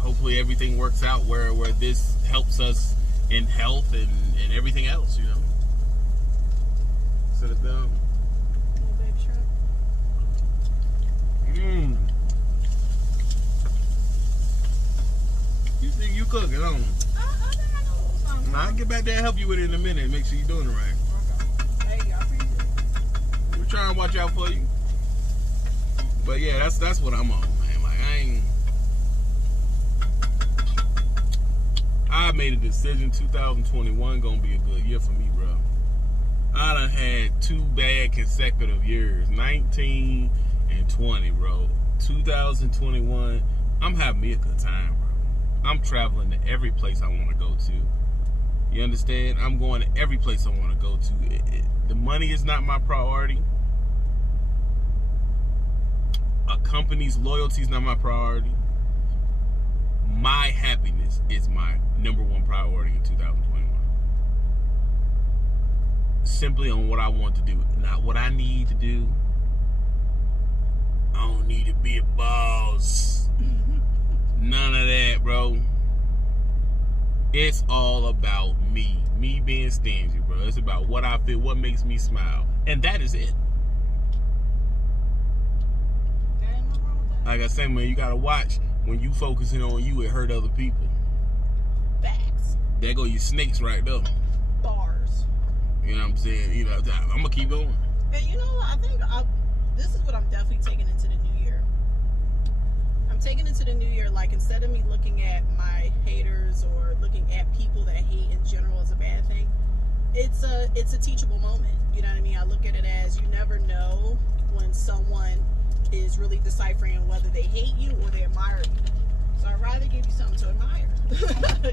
hopefully everything works out where this helps us in health and everything else, you know. Set it down. Little baby shrimp. You think you cooking, don't you? I think I know a little something. I'll get back there and help you with it in a minute and make sure you're doing it right. Okay. Hey, I appreciate it. We're trying to watch out for you. But yeah, that's what I'm on, man. Like I made a decision. 2021 gonna be a good year for me, bro. I done had 2 bad consecutive years, 19 and 20, bro. 2021, I'm having me a good time, bro. I'm traveling to every place I want to go to. You understand? I'm going to every place I want to go to. The money is not my priority. A company's loyalty is not my priority. My happiness is my #1 priority in 2021. Simply on what I want to do, not what I need to do. I don't need to be a boss. None of that, bro. It's all about me. Me being stingy, bro. It's about what I feel, what makes me smile. And that is it. Like I say, man, you gotta watch when you focusing on you, it hurt other people. Facts. There go your snakes right there. Bars. You know what I'm saying? You know, I'm gonna keep going. And you know what? I think this is what I'm definitely taking into the new year. I'm taking into the new year, like, instead of me looking at my haters or looking at people that hate in general as a bad thing, it's a teachable moment. You know what I mean? I look at it as you never know when someone is really deciphering whether they hate you or they admire you. So I'd rather give you something to admire.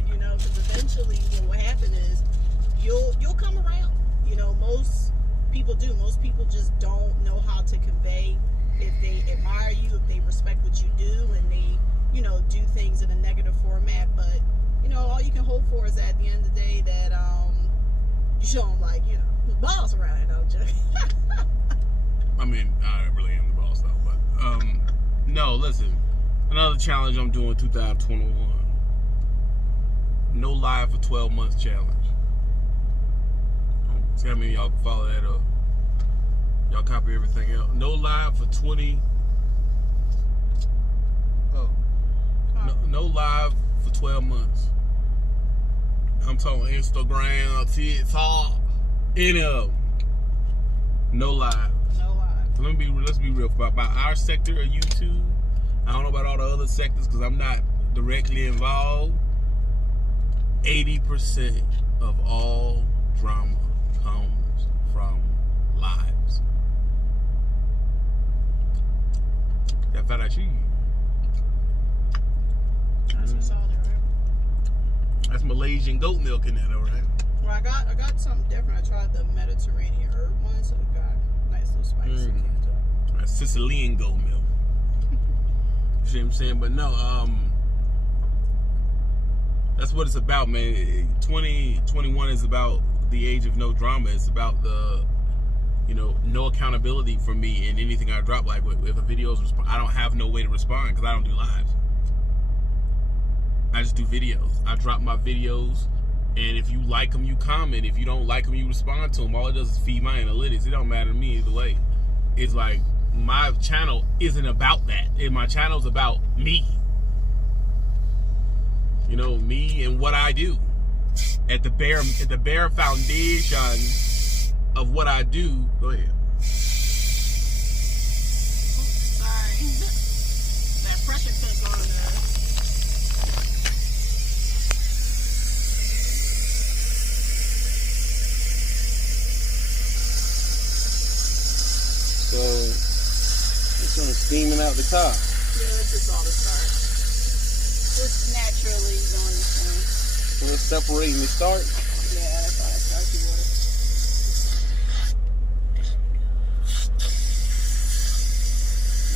You know, because eventually what will happen is you'll come around. You know, most people do. Most people just don't know how to convey if they admire you, if they respect what you do, and they, you know, do things in a negative format. But, you know, all you can hope for is that at the end of the day that you show them, like, you know, balls around it, don't you? I mean, I really am the boss though, but no, listen. Another challenge I'm doing 2021. No live for 12 months challenge. See how many of y'all can follow that up. Y'all copy everything else. No live for 20. Oh. No live for 12 months. I'm talking Instagram, TikTok, any of them. No live. No lie. Let's be real. About our sector of YouTube, I don't know about all the other sectors because I'm not directly involved. 80% of all drama comes from lives. That fat I cheese. That's what's all there, right? That's Malaysian goat milk in there, though, right? Well, I got something different. I tried the Mediterranean herb one, so it got nice little spicy kick to it. That's Sicilian goat milk. You see what I'm saying? But no, that's what it's about, man. 2021 is about the age of no drama. It's about the, you know, no accountability for me in anything I drop. Like if a video's, I don't have no way to respond because I don't do lives. I just do videos. I drop my videos, and if you like them, you comment. If you don't like them, you respond to them. All it does is feed my analytics. It don't matter to me either way. It's like my channel isn't about that. My channel's about me. You know, me and what I do. At the bare foundation of what I do. Go ahead. Sorry. That pressure cook on there. So it's gonna steaming out the top. Yeah, that's just all the start. Just naturally going to steam. So it's separating the start. Yeah, that's all that starchy water.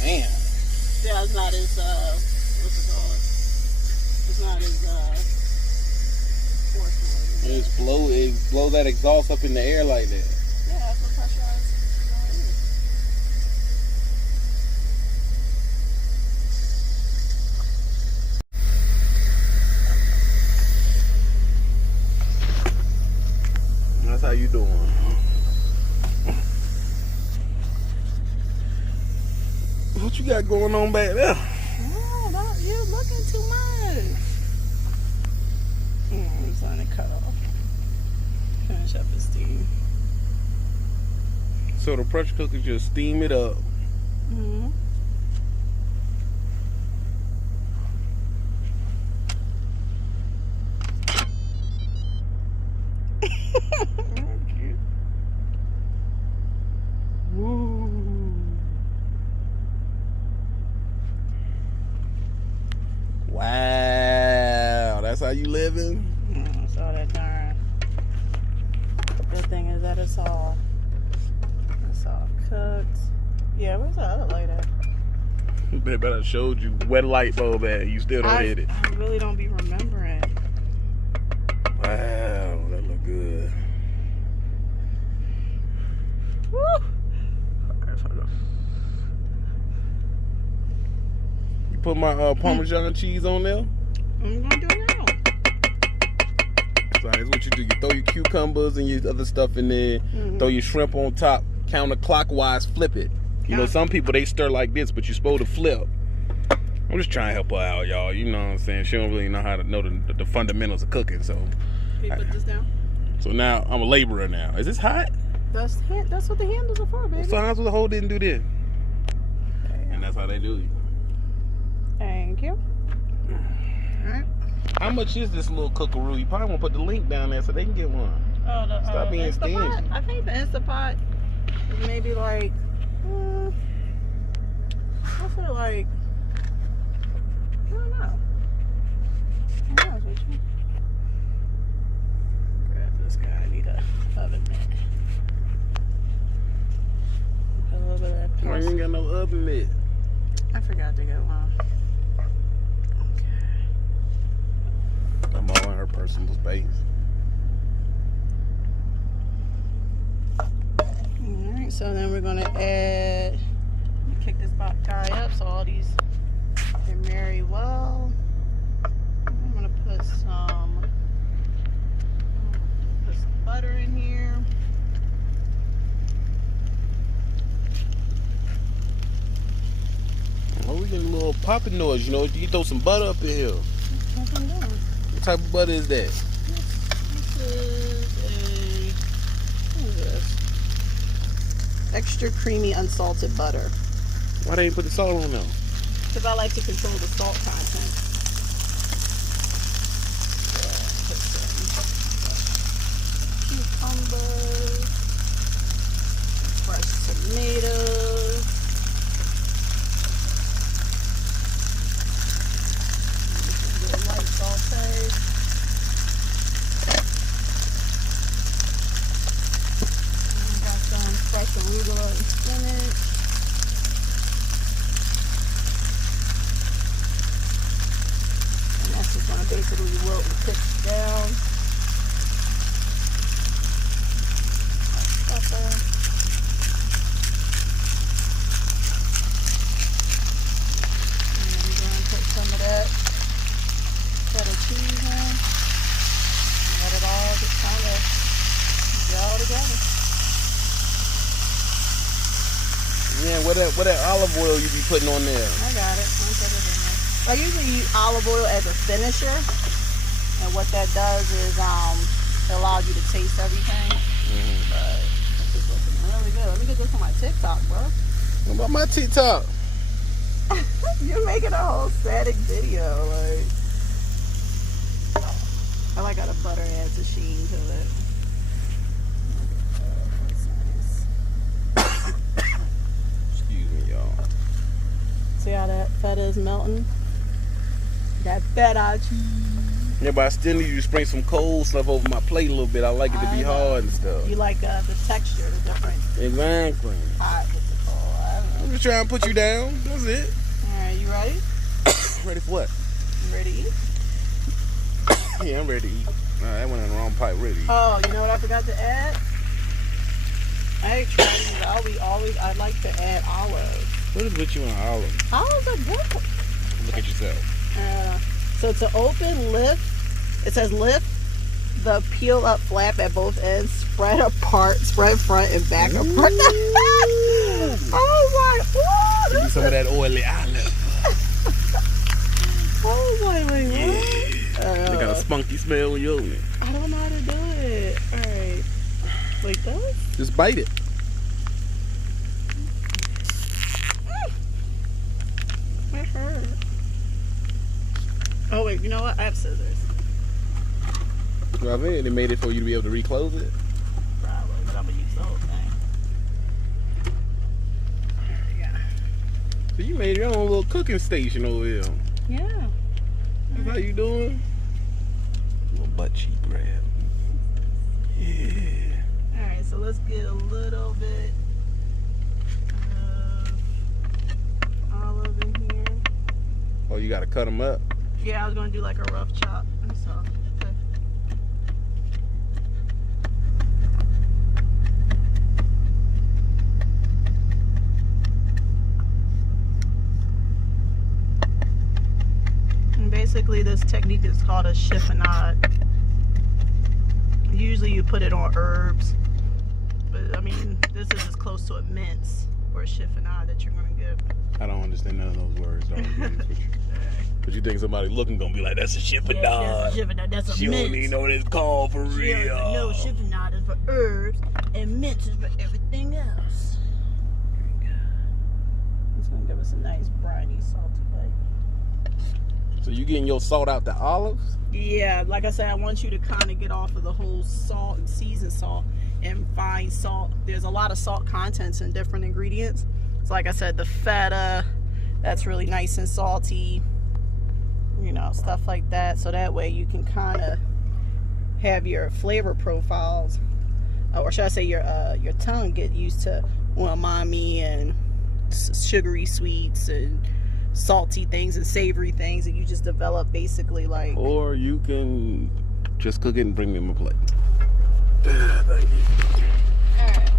Man. Yeah, it's not as what's it called? It's not as forceful. It blow that exhaust up in the air like that. Yeah, that's what pressurized is. What you got going on back there? No, you're looking too much. He's letting it cut off. Finish up his steam. So the pressure cooker just steam it up. Mm-hmm. Wow, that's how you living? That's all that darn. Good thing is that it's all cooked. Yeah, where's the other light at? Bet I showed you where the light bulb at. You still don't hit it. I really don't be remembering. Wow, that look good. Woo! You put my Parmesan cheese on there? I'm gonna do it now. So that's what you do. You throw your cucumbers and your other stuff in there. Throw your shrimp on top. Counterclockwise, flip it. You know, some people, they stir like this, but you're supposed to flip. I'm just trying to help her out, y'all. You know what I'm saying? She don't really know how to know the fundamentals of cooking, so. Can you put this down? So now, I'm a laborer now. Is this hot? That's what the handles are for, baby. So how the whole didn't do this? And that's how they do it. Thank you. Alright. How much is this little cookaroo? You probably want to put the link down there so they can get one. Oh, Stop being stingy. I think the Instapot is maybe like, I feel like, I don't know. Grab this guy. I need a oven mitt. Put a little bit of that Why you ain't got no oven mitt? I forgot to get one. Okay. I'm all in her personal space. Alright, so then we're gonna add, kick this guy up so all these can marry well. I'm gonna put some butter in here. Oh, we getting a little popping noise, you know. You throw some butter up in here. That's what I'm doing. What type of butter is that? This is what is this? Extra creamy unsalted butter. Why they ain't put the salt on there? Because I like to control the salt content. Put some cucumbers, fresh tomatoes. Do a light saute. Got some fresh arugula and spinach. And that's just gonna basically wilt the pips down. Pepper. And then we're gonna put some of that cheddar cheese in. Let it all just kind of gel together. Yeah, what that olive oil you be putting on there? I got it. I'll put it in there. I usually use olive oil as a finisher, and what that does is it allows you to taste everything. But it's looking really good. Let me get this on my TikTok, bro. What about my TikTok? You're making a whole static video, like. I like how the butter adds a sheen to it. That's nice. Excuse me, y'all. See how that feta is melting? That feta cheese. Yeah, but I still need you to spring some cold stuff over my plate a little bit. I like it to be hard and stuff. You like the texture, the different. Exactly. Hot with the cold. I don't know. I'm just trying to put you down. That's it. Alright, you ready? Ready for what? You ready to eat? Yeah, I'm ready to eat. That went in the wrong pipe. Ready to eat. Oh, you know what I forgot to add? Actually, I like to add olives. What is with you and olive? Olives are good. Look at yourself. So to open, lift. It says lift the peel up flap at both ends, spread apart, spread front and back apart. I was like, ooh, You some of that oily olive. I was like, wait, what? They got a spunky smell when you open it. I don't know how to do it. Alright. Like that? Just bite it. It hurt. Oh, wait, you know what? I have scissors. Well, I mean, they made it for you to be able to reclose it. Probably, but I'm going to use the whole thing. There we go. So you made your own little cooking station over here. Yeah. That's how you doing? Little butt cheek grab. Yeah. Alright, so let's get a little bit of olive in here. Oh, you gotta cut them up? Yeah, I was going to do like a rough chop. So, okay. Basically, this technique is called a chiffonade. Usually you put it on herbs, but I mean, this is as close to a mince or a chiffonade that you're going to get. I don't understand none of those words, dog. But you think somebody looking gonna be like, that's a chiffonade. Yeah, that's a chiffonade. That's a she mince. don't even know what it's called for real. No, chiffonade is for herbs and mince is for everything else. Very good. It's going to give us a nice briny salty bite. So you getting your salt out the olives? Yeah, like I said, I want you to kind of get off of the whole salt and seasoned salt and find salt. There's a lot of salt contents in different ingredients. So like I said, the feta, that's really nice and salty. You know, stuff like that. So that way you can kind of have your flavor profiles, or should I say your tongue get used to umami and sugary sweets and salty things and savory things, and you just develop basically like. Or you can just cook it and bring me my plate. Thank you. Alright.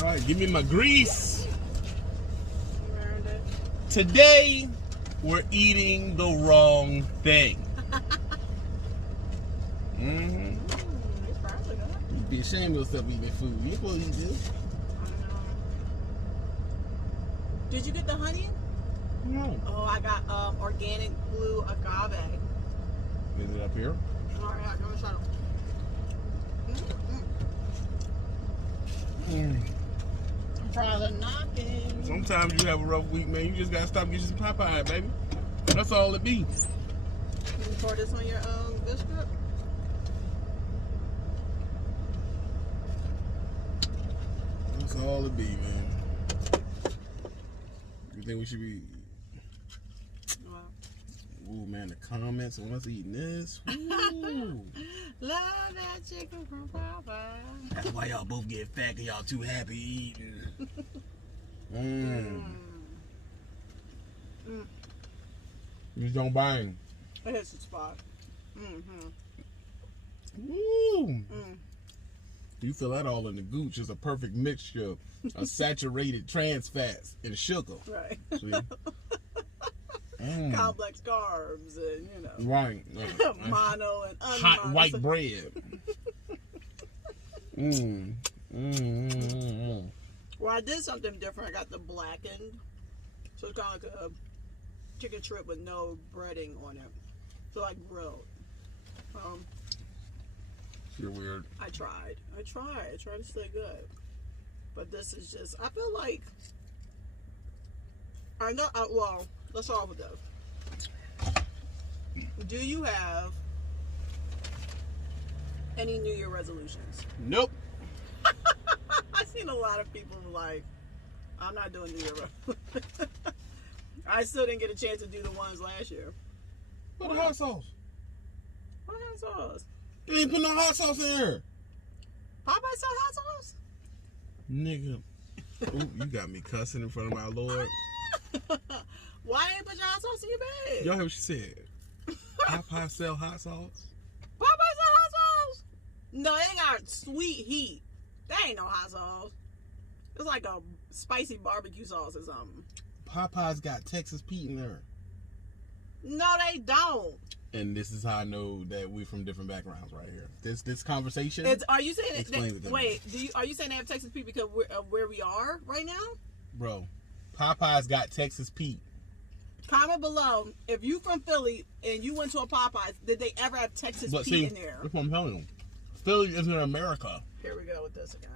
Alright, give me my grease. Today, we're eating the wrong thing. Mm-hmm. It's probably good. You'd be ashamed of yourself eating that food. You ain't supposed to eat this. I know. Did you get the honey? No. Oh, I got organic blue agave. Is it up here? Alright, I'm gonna try to. Try the knocking. Sometimes you have a rough week, man. You just gotta stop getting some Popeye, baby. That's all it be. Can you pour this on your biscuit? That's all it be, man. You think we should be? Wow. Ooh, man, the comments on us eating this. Ooh. Love that chicken from Popeye. That's why y'all both get fat, cause y'all too happy eating. You just don't bang. It hits the spot. Mm-hmm. Woo! You feel that all in the gooch. It's a perfect mixture of saturated trans fats and sugar. Right. See? Complex carbs and, you know. Right. Mono and unmono. Hot white bread. Well, I did something different. I got the blackened. So it's kind of like a chicken strip with no breading on it. So like grilled. You're weird. I tried to stay good. But this is just, I feel like, I know, well, let's start off with this. Do you have any New Year resolutions? Nope. I've seen a lot of people like, I'm not doing New Year resolutions. I still didn't get a chance to do the ones last year. What the hot sauce? What hot sauce? You ain't put no hot sauce in here. Popeye sell hot sauce? Nigga. Ooh, you got me cussing in front of my Lord. Why ain't put your hot sauce in your bag? Y'all heard what she said? Popeye sell hot sauce? Popeye sell hot sauce? No, they got sweet heat. That ain't no hot sauce. It's like a spicy barbecue sauce or something. Popeye's got Texas Pete in there. No, they don't. And this is how I know that we're from different backgrounds right here. This conversation. Are you saying that? Wait, are you saying they have Texas Pete because where we are right now? Bro, Popeyes got Texas Pete. Comment below if you from Philly and you went to a Popeyes. Did they ever have Texas Pete in there? That's what I'm telling you. Philly isn't America. Here we go with this again.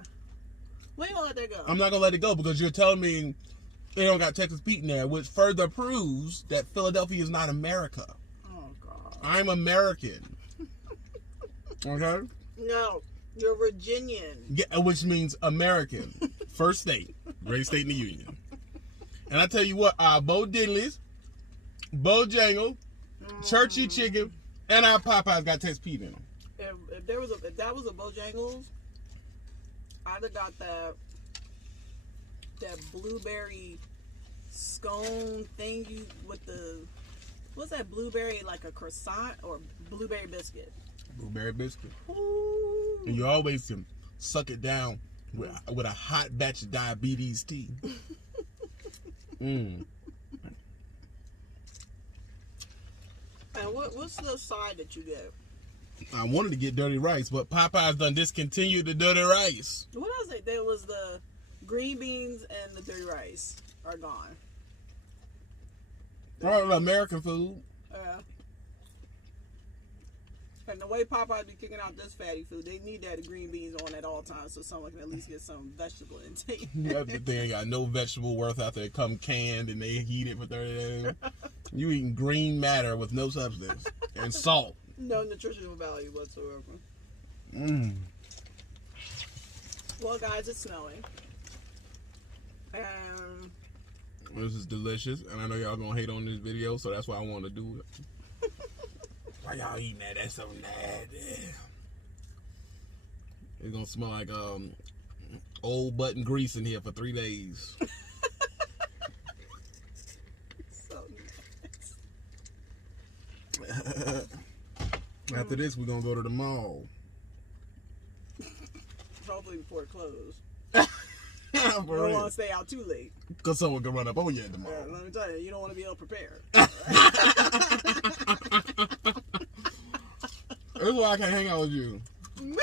When you gonna let that go? I'm not gonna let it go because you're telling me they don't got Texas Pete in there, which further proves that Philadelphia is not America. I'm American. Okay? No, you're Virginian. Yeah, which means American. First state. Greatest state in the union. And I tell you what, our Bo Diddleys, Bojangles, Churchy Chicken, and our Popeyes got Texas Pete in them. If that was a Bojangles, I'd have got that blueberry scone thing with the... What's that blueberry, like a croissant or blueberry biscuit? Blueberry biscuit. Ooh. And you always can suck it down with a hot batch of diabetes tea. And what's the side that you get? I wanted to get dirty rice, but Popeyes done discontinued the dirty rice. What else? There was the green beans and the dirty rice are gone. Oh, American food. And the way Popeyes be kicking out this fatty food, they need that green beans on at all times so someone can at least get some vegetable intake. They ain't got no vegetable worth out there. Come canned and they heat it for 30 days. You eating green matter with no substance and salt. No nutritional value whatsoever. Well, guys, it's snowing. This is delicious, and I know y'all gonna hate on this video, so that's why I want to do it. Why y'all eating that? That's so nasty. It's gonna smell like old button grease in here for 3 days. So nice. After this, we're gonna go to the mall. Hopefully before it closes. You don't want to stay out too late. Because someone can run up on you at the mall. Yeah, let me tell you, you don't want to be ill-prepared. That's why I can't hang out with you. Me?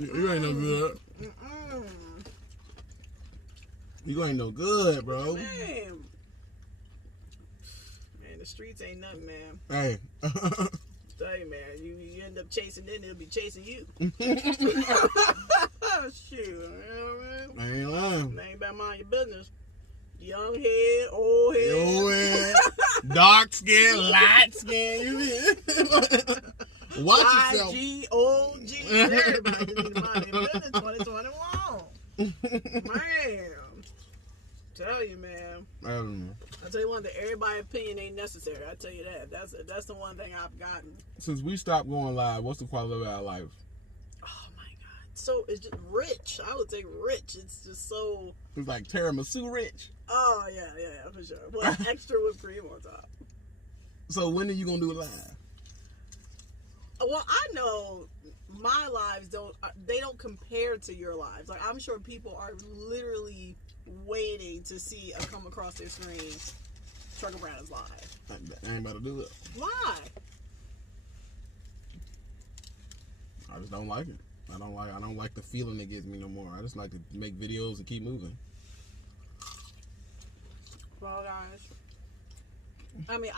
You ain't no good. You ain't no good, bro. Man, the streets ain't nothing, man. Hey. Tell you, man, you end up chasing it, it'll be chasing you. Shoot, you know what I mean? I ain't lying. Ain't about mind your business. Young head, old head. Old head. Dark skin, light skin. You mean? Watch yourself. YG, OG, everybody just need to mind their business 2021. Man. Tell you, man. I tell you one thing, everybody's opinion ain't necessary. I tell you that. That's the one thing I've gotten. Since we stopped going live, what's the quality of our life? Oh my God. So it's just rich. I would say rich. It's just so. It's like tiramisu rich. Oh yeah, for sure. Well, extra whipped cream on top. So when are you gonna do it live? Well, I know my lives don't compare to your lives. Like I'm sure people are literally waiting to see a come across their screen. Trucker Brown is live. I ain't about to do it. Why? I just don't like it. I don't like the feeling it gives me no more. I just like to make videos and keep moving. Well, guys, I mean,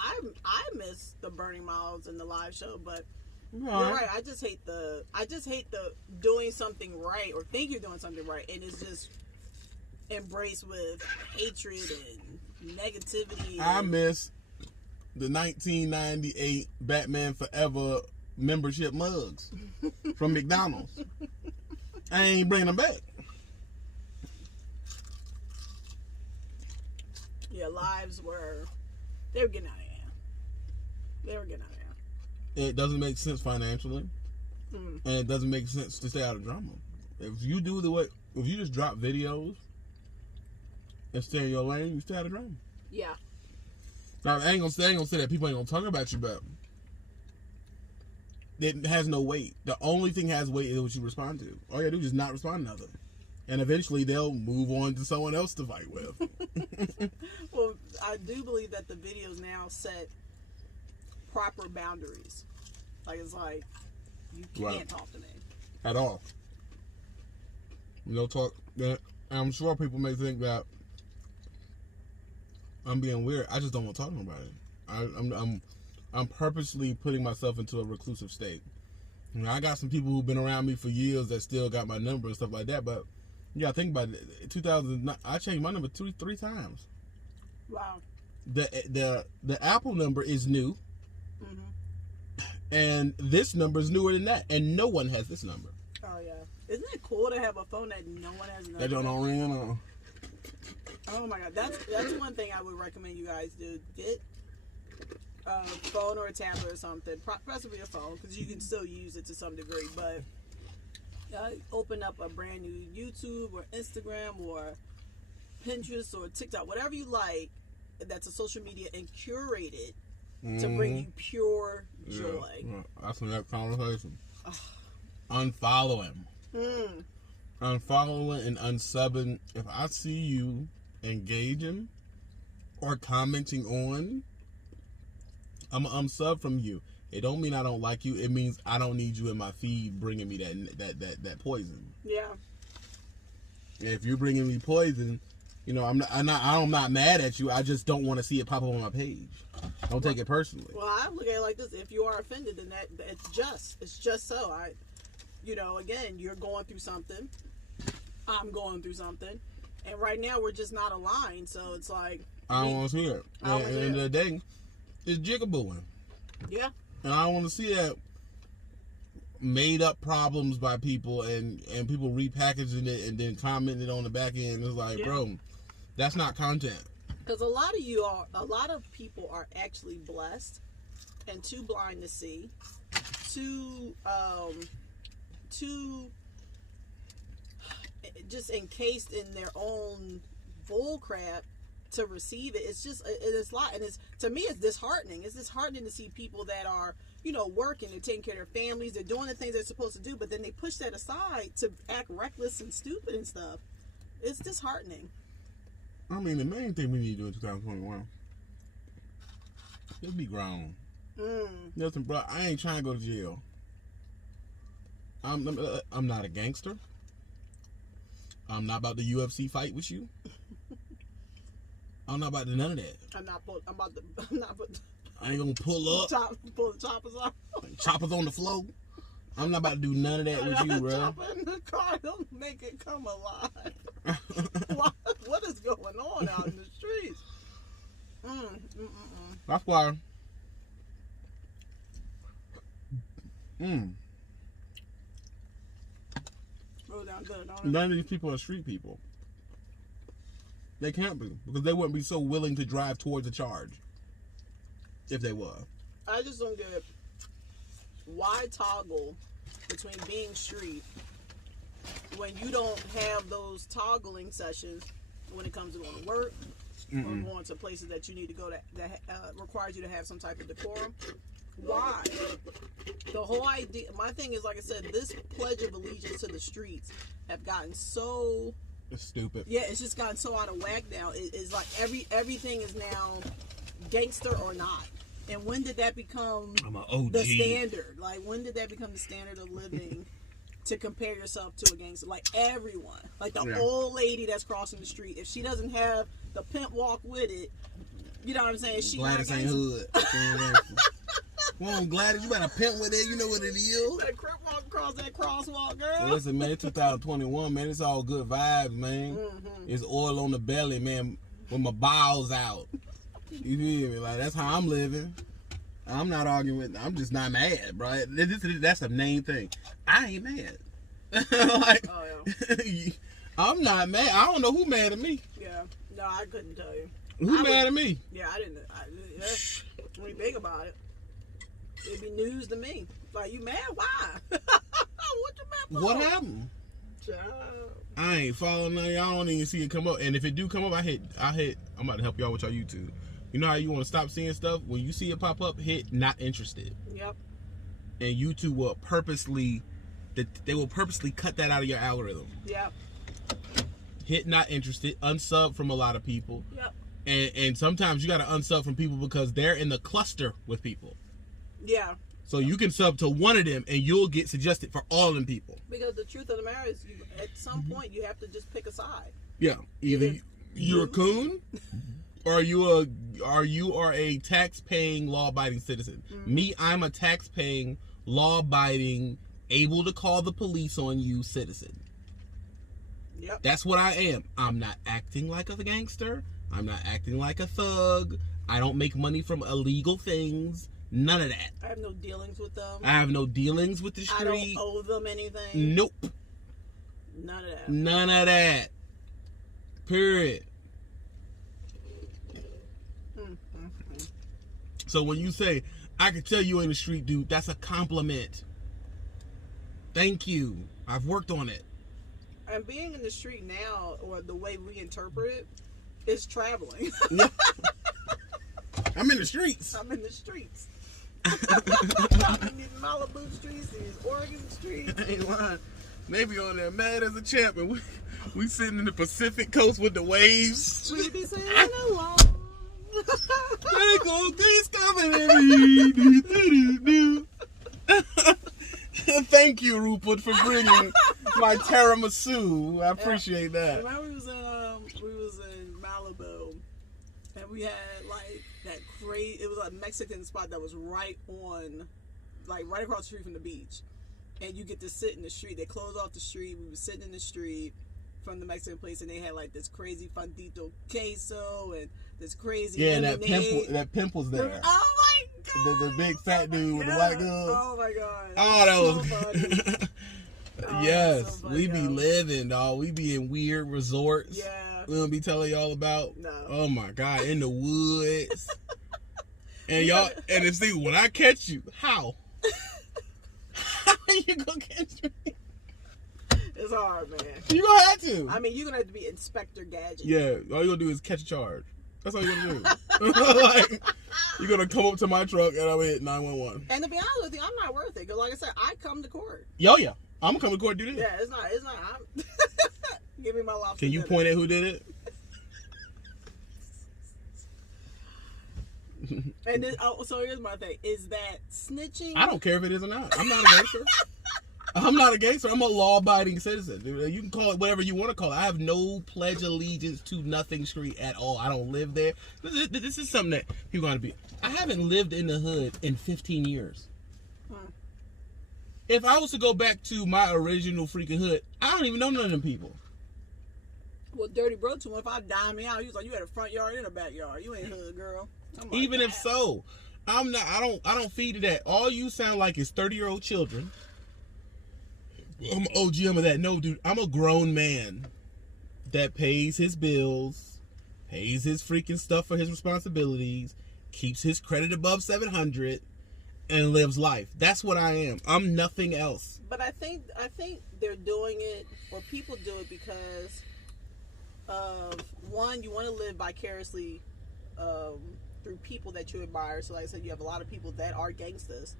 I miss the Burning Miles and the live show, but you're right. I just hate the doing something right or think you're doing something right, and it's just embraced with hatred and negativity. I miss the 1998 Batman Forever membership mugs from McDonald's. I ain't bringing them back. Yeah, they were getting out of hand. They were getting out of hand. It doesn't make sense financially, and it doesn't make sense to stay out of drama. If you just drop videos and stay in your lane, you stay out of drama. Yeah. Now, I ain't gonna say that people ain't gonna talk about you, but it has no weight. The only thing has weight is what you respond to. All you gotta do is just not respond to nothing. And eventually they'll move on to someone else to fight with. Well, I do believe that the videos now set proper boundaries. Like, it's like, you can't talk to me. At all. Talk. I'm sure people may think that I'm being weird. I just don't want to talk to nobody. I'm purposely putting myself into a reclusive state. I got some people who've been around me for years that still got my number and stuff like that, but yeah, think about it. 2009, I changed my number three times. Wow. The Apple number is new, and this number is newer than that, and no one has this number. Oh yeah, isn't it cool to have a phone that no one has? That don't ring on. Oh my god, that's one thing I would recommend you guys do. Get a phone or a tablet or something, preferably a phone, because you can still use it to some degree. But open up a brand new YouTube or Instagram or Pinterest or TikTok, whatever you like, that's a social media, and curate it to bring you pure joy. Yeah. That's the next conversation. Unfollowing. Unfollowing and unsubbing. If I see you engaging or commenting on, I'm unsub from you. It don't mean I don't like you. It means I don't need you in my feed bringing me that poison. Yeah. And if you're bringing me poison, I'm not mad at you. I just don't want to see it pop up on my page. Don't take it personally. Well, I look at it like this: if you are offended, then it's just so. Again, you're going through something. I'm going through something, and right now we're just not aligned. So it's like I don't want to see it. At the end of the day, it's jigabooing. Yeah. And I don't want to see that made up problems by people and people repackaging it and then commenting it on the back end. It's like, bro, that's not content. Because a lot of people are actually blessed and too blind to see, too just encased in their own bull crap to receive it. It's a lot, and to me it's disheartening. It's disheartening to see people that are working, they're taking care of their families, they're doing the things they're supposed to do, but then they push that aside to act reckless and stupid and stuff. It's disheartening. I mean, the main thing we need to do in 2021 is be grown. Listen, bro, I ain't trying to go to jail. I'm not a gangster. I'm not about the UFC fight with you. I'm not about to none of that. I ain't gonna pull up. Pull the choppers off. Choppers on the floor. I'm not about to do none of that with you, bro. Chopper in the car, don't make it come alive. What is going on out in the streets? That's why. Roll down good, don't it? None of these people are street people. They can't be, because they wouldn't be so willing to drive towards a charge if they were. I just don't get why toggle between being street when you don't have those toggling sessions when it comes to going to work or going to places that you need to go that requires you to have some type of decorum. Why? The whole idea, my thing is, like I said, this pledge of allegiance to the streets have gotten so... It's stupid. Yeah, it's just gotten so out of whack now. It's like everything is now gangster or not. And when did that become the standard? Like, when did that become the standard of living to compare yourself to a gangster? Like, everyone. Like, the old lady that's crossing the street. If she doesn't have the pimp walk with it, you know what I'm saying? She Gladys ain't hood. Come on, Gladys, you better pimp with it. You know what it is. That crip walk across that crosswalk, girl. Listen, man, 2021, man. It's all good vibes, man. It's oil on the belly, man, with my balls out. You feel me? Like, that's how I'm living. I'm not arguing with. I'm just not mad, bro. That's the main thing. I ain't mad. Like, I'm not mad. I don't know who mad at me. Yeah. No, I couldn't tell you. Who mad at me? Yeah, I didn't. When you think about it, it'd be news to me. Like, you mad? Why? What you mad for? What happened? I ain't following none. Y'all don't even see it come up. And if it do come up, I hit. I'm about to help y'all with y'all YouTube. You know how you want to stop seeing stuff? When you see it pop up, hit not interested. Yep. And YouTube will purposely cut that out of your algorithm. Yep. Hit not interested. Unsub from a lot of people. Yep. And sometimes you got to unsub from people because they're in the cluster with people. Yeah. So you can sub to one of them, and you'll get suggested for all of them people. Because the truth of the matter is, at some point, you have to just pick a side. Yeah, either you're a coon, or you are a tax-paying, law-abiding citizen. Me, I'm a tax-paying, law-abiding, able to call the police on you citizen. Yep. That's what I am. I'm not acting like a gangster. I'm not acting like a thug. I don't make money from illegal things. None of that. I have no dealings with them. I have no dealings with the street. I don't owe them anything. Nope. None of that. None of that. Period. So when you say, I can tell you ain't a street dude, that's a compliment. Thank you. I've worked on it. And being in the street now, or the way we interpret it, is traveling. I'm in the streets. I'm in the streets. I'm in these Malibu streets, these Oregon streets. I ain't lying. They be on there mad as a champ, and we sitting in the Pacific coast with the waves. We be sailing along. They go, these coming in. Thank you, Rupert, for bringing my tiramisu. I appreciate that. Remember we was in Malibu, and we had like that crazy. It was a Mexican spot that was right across the street from the beach, and you get to sit in the street. They closed off the street. We were sitting in the street from the Mexican place, and they had like this crazy fundito queso and this crazy lemonade. that pimple's there. Oh my god! The big fat dude with the white dude. Oh my god! Oh, that was funny. Yes, so we be living, dog. We be in weird resorts. Yeah. We don't be telling y'all about. No. Oh my god, in the woods. And y'all, and if see when I catch you, how? How you gonna catch me? It's hard, man. You gonna have to. I mean, you're gonna have to be Inspector Gadget. Yeah, all you gonna do is catch a charge. That's all you're gonna do. Like, you're gonna come up to my truck and I'll hit 911. And to be honest with you, I'm not worth it. Cause like I said, I come to court. Yo, yeah. I'm gonna come to court and do this. Yeah, it's not. I'm give me my lobster. Can you point at who did it? And then, so here's my thing: is that snitching? I don't care if it is or not. I'm not a gangster. I'm not a gangster. I'm a law-abiding citizen. You can call it whatever you want to call it. I have no pledge allegiance to nothing street at all. I don't live there. This is something that people gotta be. I haven't lived in the hood in 15 years. If I was to go back to my original freaking hood, I don't even know none of them people. Well, Dirty Bro told me if I dime me out, he was like, "You had a front yard and a backyard. You ain't hood, girl." Like, even if so, I'm not. I don't feed to that. All you sound like is 30-year-old children. I'm OG. I'm of that. No, dude. I'm a grown man that pays his bills, pays his freaking stuff for his responsibilities, keeps his credit above 700, and lives life. That's what I am. I'm nothing else. But I think they're doing it, or people do it because of one, you want to live vicariously through people that you admire. So like I said, you have a lot of people that are gangsters,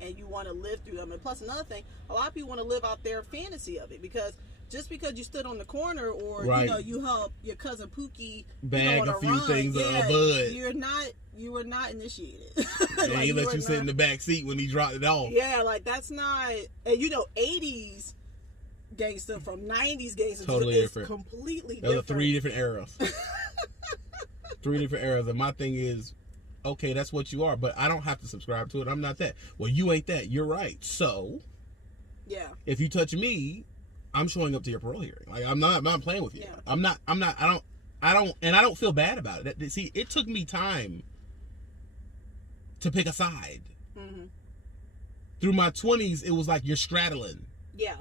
and you want to live through them. And plus another thing, a lot of people want to live out their fantasy of it, because just because you stood on the corner or right. You help your cousin Pookie bag a few run, things of bud. You were not initiated. Yeah, like, he let you sit in the back seat when he dropped it off. Yeah, like that's not. And 80s gangster from 90s gangster totally is different. Completely Those different. are 3 different eras. 3 different eras, and my thing is, okay, that's what you are, but I don't have to subscribe to it. I'm not that. Well, you ain't that. You're right. So, yeah, if you touch me, I'm showing up to your parole hearing. Like I'm not playing with you. Yeah. I don't feel bad about it. See, it took me time to pick a side. Mm-hmm. Through my 20s, it was like you're straddling. Yeah.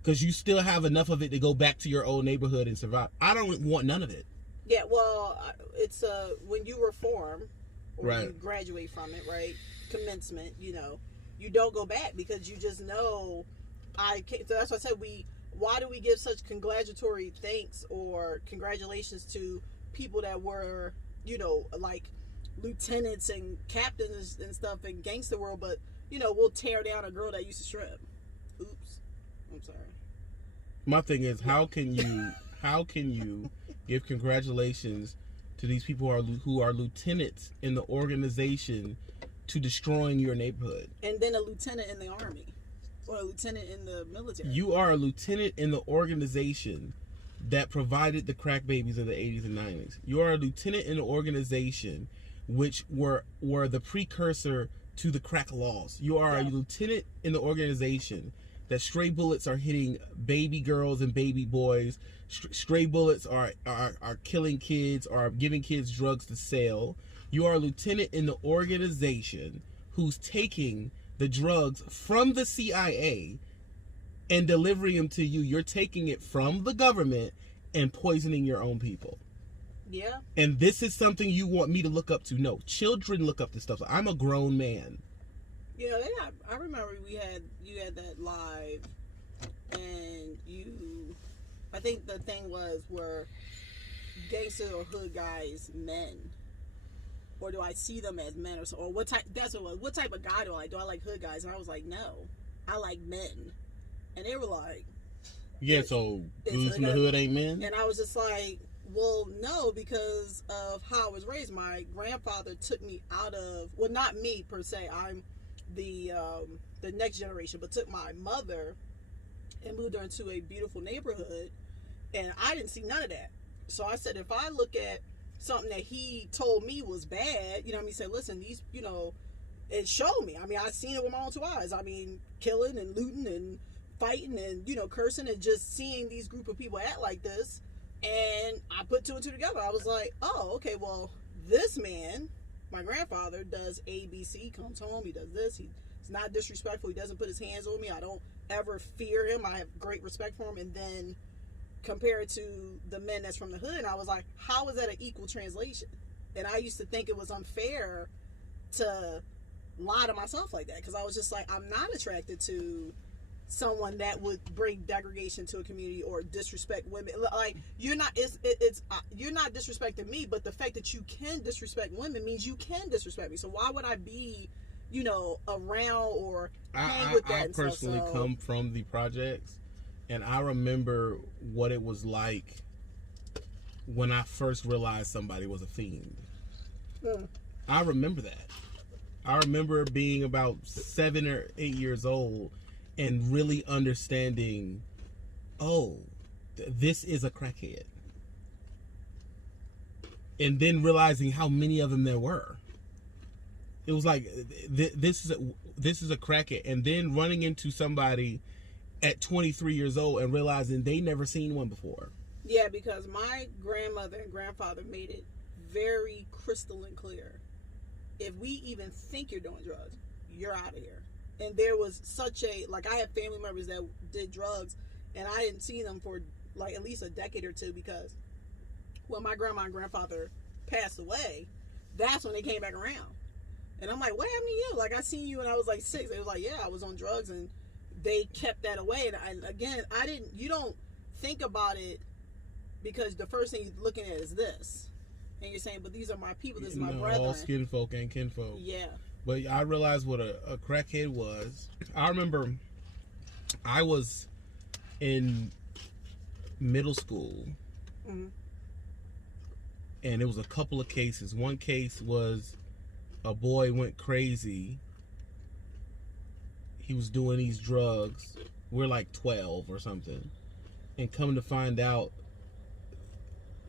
Because you still have enough of it to go back to your old neighborhood and survive. I don't want none of it. Yeah, well, it's when you reform, or right. you graduate from it, right? Commencement, you don't go back because you just know so that's why I said why do we give such congratulatory thanks or congratulations to people that were, like lieutenants and captains and stuff in gangster world, but, we'll tear down a girl that used to shrimp. Oops. I'm sorry. My thing is, how can you give congratulations to these people who are lieutenants in the organization to destroying your neighborhood. And then a lieutenant in the army or a lieutenant in the military. You are a lieutenant in the organization that provided the crack babies of the 80s and 90s. You are a lieutenant in the organization which were the precursor to the crack laws. You are a lieutenant in the organization that stray bullets are hitting baby girls and baby boys. Stray bullets are killing kids, are giving kids drugs to sell. You are a lieutenant in the organization who's taking the drugs from the CIA and delivering them to you. You're taking it from the government and poisoning your own people. Yeah. And this is something you want me to look up to? No, children look up to stuff. So I'm a grown man. You know, I remember you had that live, and I think the thing were gangster or hood guys men, or do I see them as men, or what type? That's what type of guy do I like? Do I like hood guys? And I was like, no, I like men, and they were like, yeah, so dudes from the hood ain't men. And I was just like, well, no, because of how I was raised. My grandfather took me out of, well, not me per se. I'm the next generation, but took my mother and moved her into a beautiful neighborhood, and I didn't see none of that. So I said, if I look at something that he told me was bad, you know what I mean, he said, listen, these, you know, it showed me. I mean, I seen it with my own two eyes. I mean, killing and looting and fighting and, you know, cursing, and just seeing these group of people act like this. And I put two and two together. I was like, oh, okay, well, this man, my grandfather, does A, B, C. He comes home, he does this. He's not disrespectful. He doesn't put his hands on me. I don't ever fear him. I have great respect for him. And then compared to the men that's from the hood, and I was like, how is that an equal translation? And I used to think it was unfair to lie to myself like that, because I was just like, I'm not attracted to someone that would bring degradation to a community or disrespect women. Like, you're not, you're not disrespecting me, but the fact that you can disrespect women means you can disrespect me. So why would I be, you know, around or hang with that? I personally come from the projects, and I remember what it was like when I first realized somebody was a fiend. I remember that. I remember being about 7 or 8 years old and really understanding, oh, this is a crackhead. And then realizing how many of them there were. It was like, this is a crackhead. And then running into somebody at 23 years old and realizing they never seen one before. Yeah, because my grandmother and grandfather made it very crystalline clear. If we even think you're doing drugs, you're out of here. And there was such a, like, I have family members that did drugs, and I didn't see them for like at least a decade or two, because when my grandma and grandfather passed away, that's when they came back around. And I'm like, what happened to you? Like, I seen you when I was like 6. They was like, yeah, I was on drugs, and they kept that away. And again, you don't think about it, because the first thing you're looking at is this. And you're saying, but these are my people, this is my brethren. All skin folk and kinfolk. Yeah. But I realized what a crackhead was. I remember I was in middle school, and it was a couple of cases. One case was a boy went crazy. He was doing these drugs. We're like 12 or something. And coming to find out,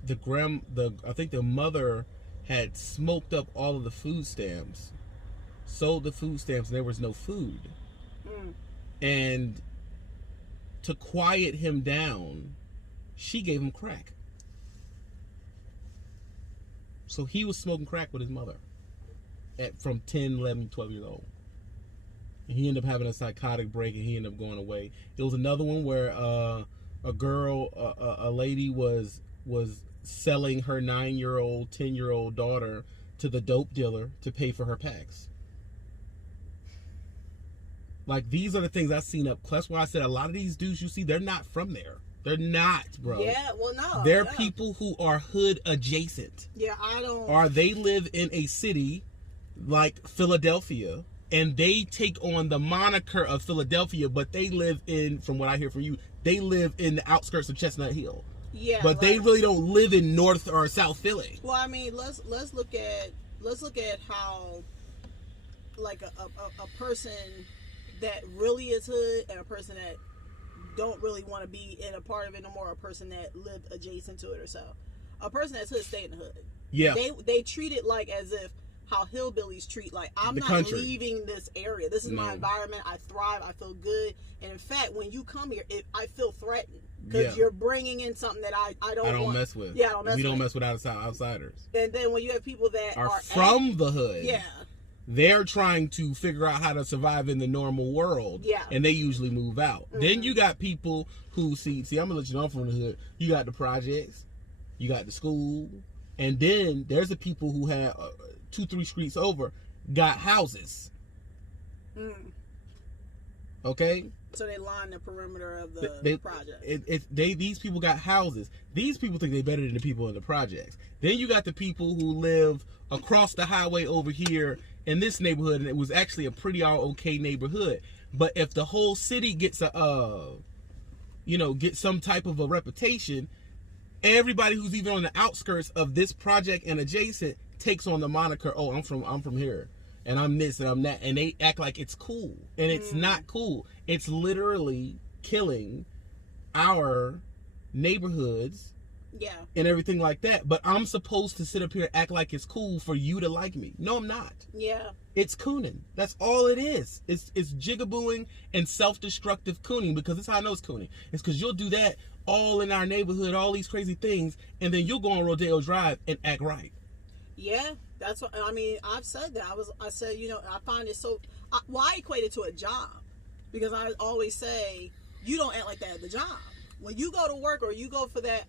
I think the mother had smoked up all of the food stamps, sold the food stamps, and there was no food. And to quiet him down, she gave him crack. So he was smoking crack with his mother from 10, 11, 12 years old. And he ended up having a psychotic break, and he ended up going away. There was another one where a lady was selling her 9-year-old, 10-year-old daughter to the dope dealer to pay for her packs. Like, these are the things I've seen up. That's why I said a lot of these dudes you see, they're not from there. They're not, bro. Yeah, well, no. They're people who are hood adjacent. Yeah, I don't. Or they live in a city like Philadelphia, and they take on the moniker of Philadelphia, but they live in, from what I hear from you, they live in the outskirts of Chestnut Hill. Yeah, but they really don't live in North or South Philly. Well, I mean, let's look at how like a person that really is hood and a person that don't really want to be in a part of it no more, a person that lived adjacent to it or so. A person that's hood stay in the hood. Yeah. They treat it like as if how hillbillies treat, like, I'm not leaving this area. This is my environment. I thrive. I feel good. And in fact, when you come here, I feel threatened because you're bringing in something that I don't mess with. Yeah, I don't mess with. We don't mess with outsiders. And then when you have people that are from the hood. Yeah. They're trying to figure out how to survive in the normal world. Yeah. And they usually move out. Mm-hmm. Then you got people who see, I'm gonna let you know I'm from the hood. You got the projects, you got the school, and then there's the people who have 2-3 streets over got houses. Okay? So they line the perimeter of the project. These people got houses. These people think they're better than the people in the projects. Then you got the people who live across the highway over here in this neighborhood, and it was actually a pretty okay neighborhood. But if the whole city gets get some type of a reputation, everybody who's even on the outskirts of this project and adjacent takes on the moniker, oh, I'm from here, and I'm this and I'm that, and they act like it's cool, and it's not cool. It's literally killing our neighborhoods. Yeah. And everything like that. But I'm supposed to sit up here and act like it's cool for you to like me. No, I'm not. Yeah. It's cooning. That's all it is. It's jigabooing and self-destructive cooning, because it's how I know it's cooning. It's because you'll do that all in our neighborhood, all these crazy things, and then you'll go on Rodeo Drive and act right. Yeah. That's what, I mean, I've said that. I said, I find it so, I equate it to a job, because I always say, you don't act like that at the job. When you go to work or you go for that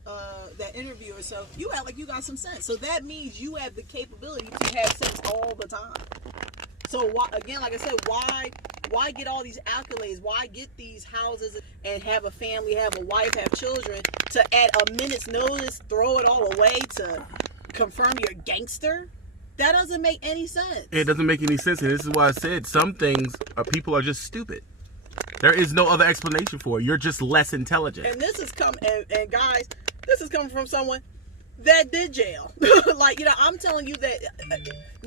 interview or so, you act like you got some sense. So that means you have the capability to have sense all the time. So again, like I said, why get all these accolades? Why get these houses and have a family, have a wife, have children, to at a minute's notice throw it all away to confirm you're a gangster? That doesn't make any sense. It doesn't make any sense, and this is why I said some things people are just stupid. There is no other explanation for it. You're just less intelligent. And this is and guys, this is coming from someone that did jail. Like, I'm telling you that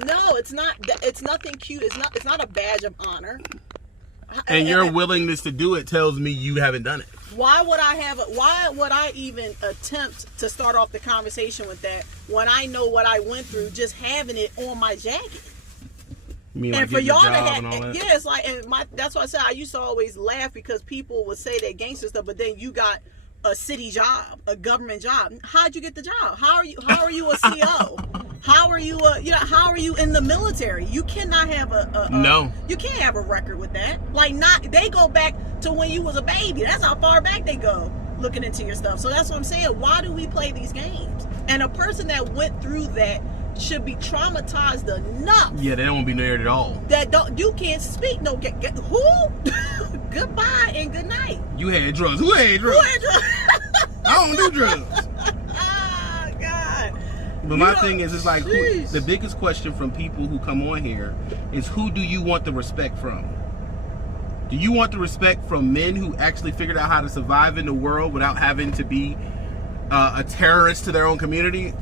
no, it's not. It's nothing cute. It's not a badge of honor. And your willingness to do it tells me you haven't done it. Why would I even attempt to start off the conversation with that when I know what I went through just having it on my jacket? And for y'all to have, yeah, it's like, that's why I said I used to always laugh, because people would say they're gangster stuff, but then you got a city job, a government job. How'd you get the job? How are you a CO? How are you how are you in the military? You cannot have no. You can't have a record with that. Like, they go back to when you was a baby. That's how far back they go looking into your stuff. So that's what I'm saying. Why do we play these games? And a person that went through that should be traumatized enough. Yeah, they don't be near it at all. You can't speak. No, who? Goodbye and good night. You had drugs. Who had drugs? I don't do drugs. Oh, God. But my thing is, it's like, the biggest question from people who come on here is, who do you want the respect from? Do you want the respect from men who actually figured out how to survive in the world without having to be a terrorist to their own community?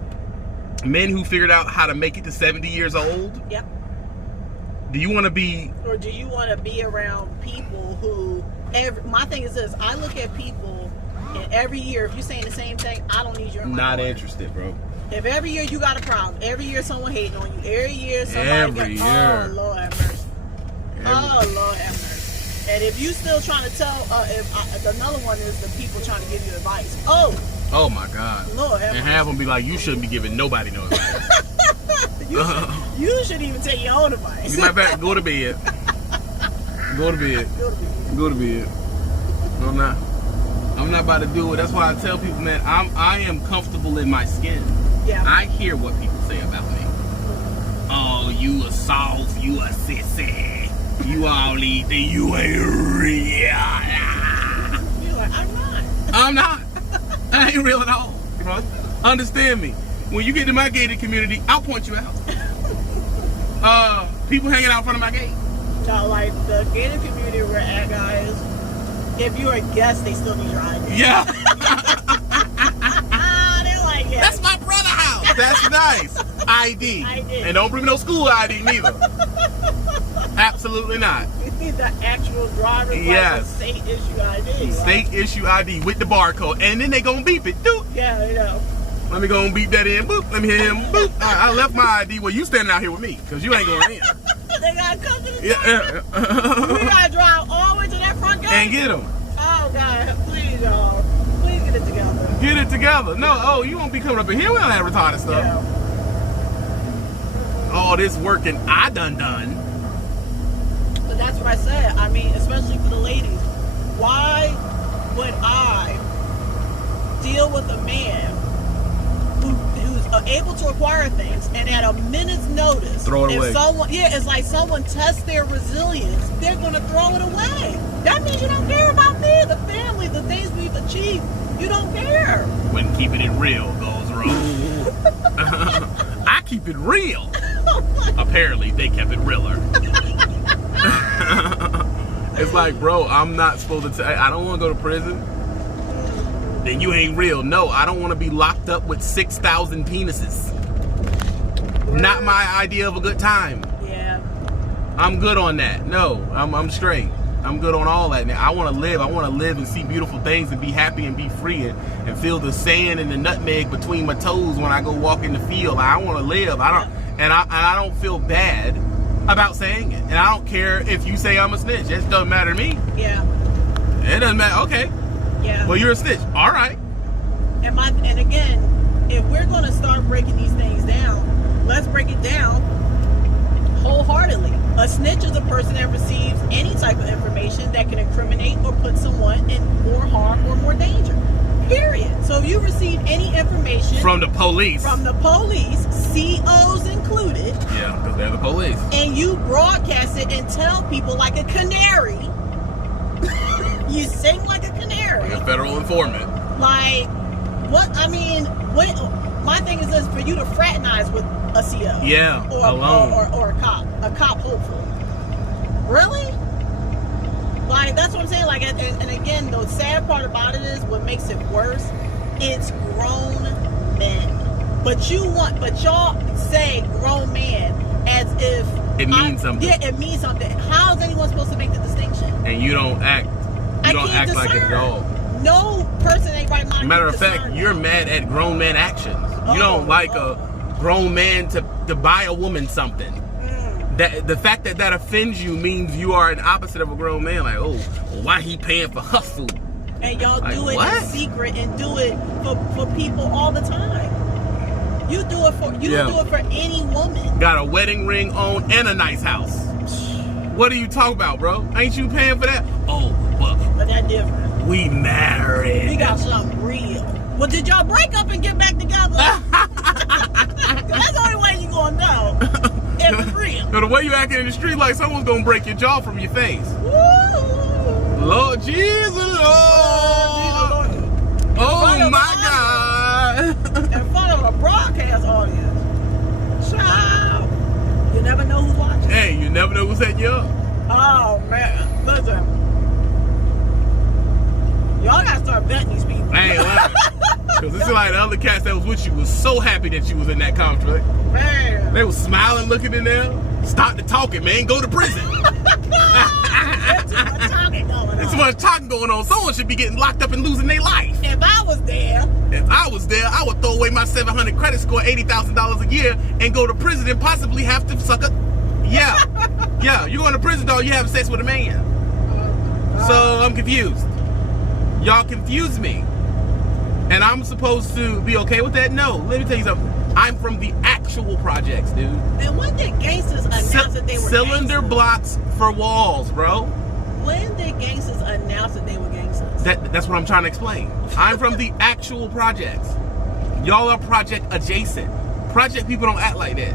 Men who figured out how to make it to 70 years old? Yep. Do you want to be... Or do you want to be around people who... my thing is this. I look at people, and every year, if you're saying the same thing, I don't need you in my Not corner. interested, bro. If every year you got a problem, every year someone hating on you, every year somebody year. Oh, Lord have mercy. Oh, Lord have mercy. And if you still trying to tell... another one is the people trying to give you advice. Oh my God. Lord, and have them be like, you shouldn't be giving nobody no advice. you shouldn't even take your own advice. Matter of fact, go to bed. Go to bed. Go to bed. I'm not about to do it. That's why I tell people, man, I am comfortable in my skin. Yeah. I hear what people say about me. Oh, you a soft, you a sissy. You all these things, you ain't real. You're like, I'm not. I'm not. I ain't real at all. You know? Understand me. When you get to my gated community, I'll point you out. People hanging out in front of my gate. No, like the gated community we're at, guys, if you're a guest, they still need your ID. Yeah. They're like, yeah. That's my brother's house. That's nice. ID. I did. And don't bring me no school ID neither. Absolutely not. You need the actual driver's license state issue ID. State issue ID with the barcode. And then they gonna beep it. Doop. Yeah, you know. Let me go and beep that in. Boop. Let me hear him. Boop. I left my ID. Well, you standing out here with me because you ain't going in. They gotta come to the door. Yeah. We gotta drive all the way to that front gate. And get them. Oh, God. Please, y'all. Please get it together. Get it together. No, oh, you won't be coming up in here. We don't have retarded stuff. Yeah. All this work and I done. But that's what I said. I mean, especially for the ladies. Why would I deal with a man who's able to acquire things and at a minute's notice, throw it if away? It's like someone tests their resilience, they're going to throw it away. That means you don't care about me, the family, the things we've achieved. You don't care. When keeping it real goes wrong. I keep it real. Apparently, they kept it realer. It's like, bro, I'm not supposed to I don't want to go to prison. Then you ain't real. No, I don't want to be locked up with 6,000 penises. Not my idea of a good time. Yeah. I'm good on that. No, I'm straight. I'm good on all that. Now, I want to live. I want to live and see beautiful things and be happy and be free and feel the sand and the nutmeg between my toes when I go walk in the field. I want to live. I don't feel bad about saying it. And I don't care if you say I'm a snitch. It doesn't matter to me. Yeah. It doesn't matter. Okay. Yeah. Well, you're a snitch. All right. And again, if we're going to start breaking these things down, let's break it down wholeheartedly. A snitch is a person that receives any type of information that can incriminate or put someone in more harm or more danger. Period. So if you receive any information from the police, COs included, yeah, because they're the police, and you broadcast it and tell people like a canary, you sing like a canary, like a federal informant. Like, what? I mean, my thing is this: for you to fraternize with a CO, yeah, or a cop hopeful. Really? Like, that's what I'm saying. Like, and again, the sad part about it is what makes it worse. It's grown men, but y'all say grown man as if it means something. Yeah, it means something. How is anyone supposed to make the distinction? And you don't act. You don't act like it at all. No person ain't right mind. Matter of fact, you're mad at grown man actions. You don't like a grown man to buy a woman something. That the fact that offends you means you are an opposite of a grown man. Like, oh, why he paying for her food? And y'all like, do it what? in secret and do it for people all the time. You do it for do it for any woman. Got a wedding ring on and a nice house. What are you talking about, bro? Ain't you paying for that? Oh, but that different. We married. We got something real. Well, did y'all break up and get back together? That's the only way you gonna know. It was real. So the way you acting in the street, like someone's gonna break your jaw from your face. Woo. Lord Jesus, Lord. Oh my God. In front of a broadcast audience. Child. You never know who's watching. Hey, you never know who's setting you up. Oh man. Listen. Y'all gotta start betting these people. I ain't lying. Because this is like the other cats that was with you was so happy that you was in that contract. Man. They was smiling, looking in there. Stop the talking, man. Go to prison. There's too much talking going on. There's too much talking going on. Someone should be getting locked up and losing their life. If I was there, I would throw away my 700 credit score, $80,000 a year, and go to prison and possibly have to suck a... Yeah. Yeah, you going to prison, dog, you having sex with a man. So I'm confused. Y'all confuse me. And I'm supposed to be okay with that? No. Let me tell you something. I'm from the actual projects, dude. And when did gangsters announce that they were cylinder gangsters? blocks for walls, bro. When did gangsters announce that they were gangsters? That's what I'm trying to explain. I'm from the actual projects. Y'all are project adjacent. Project people don't act like that.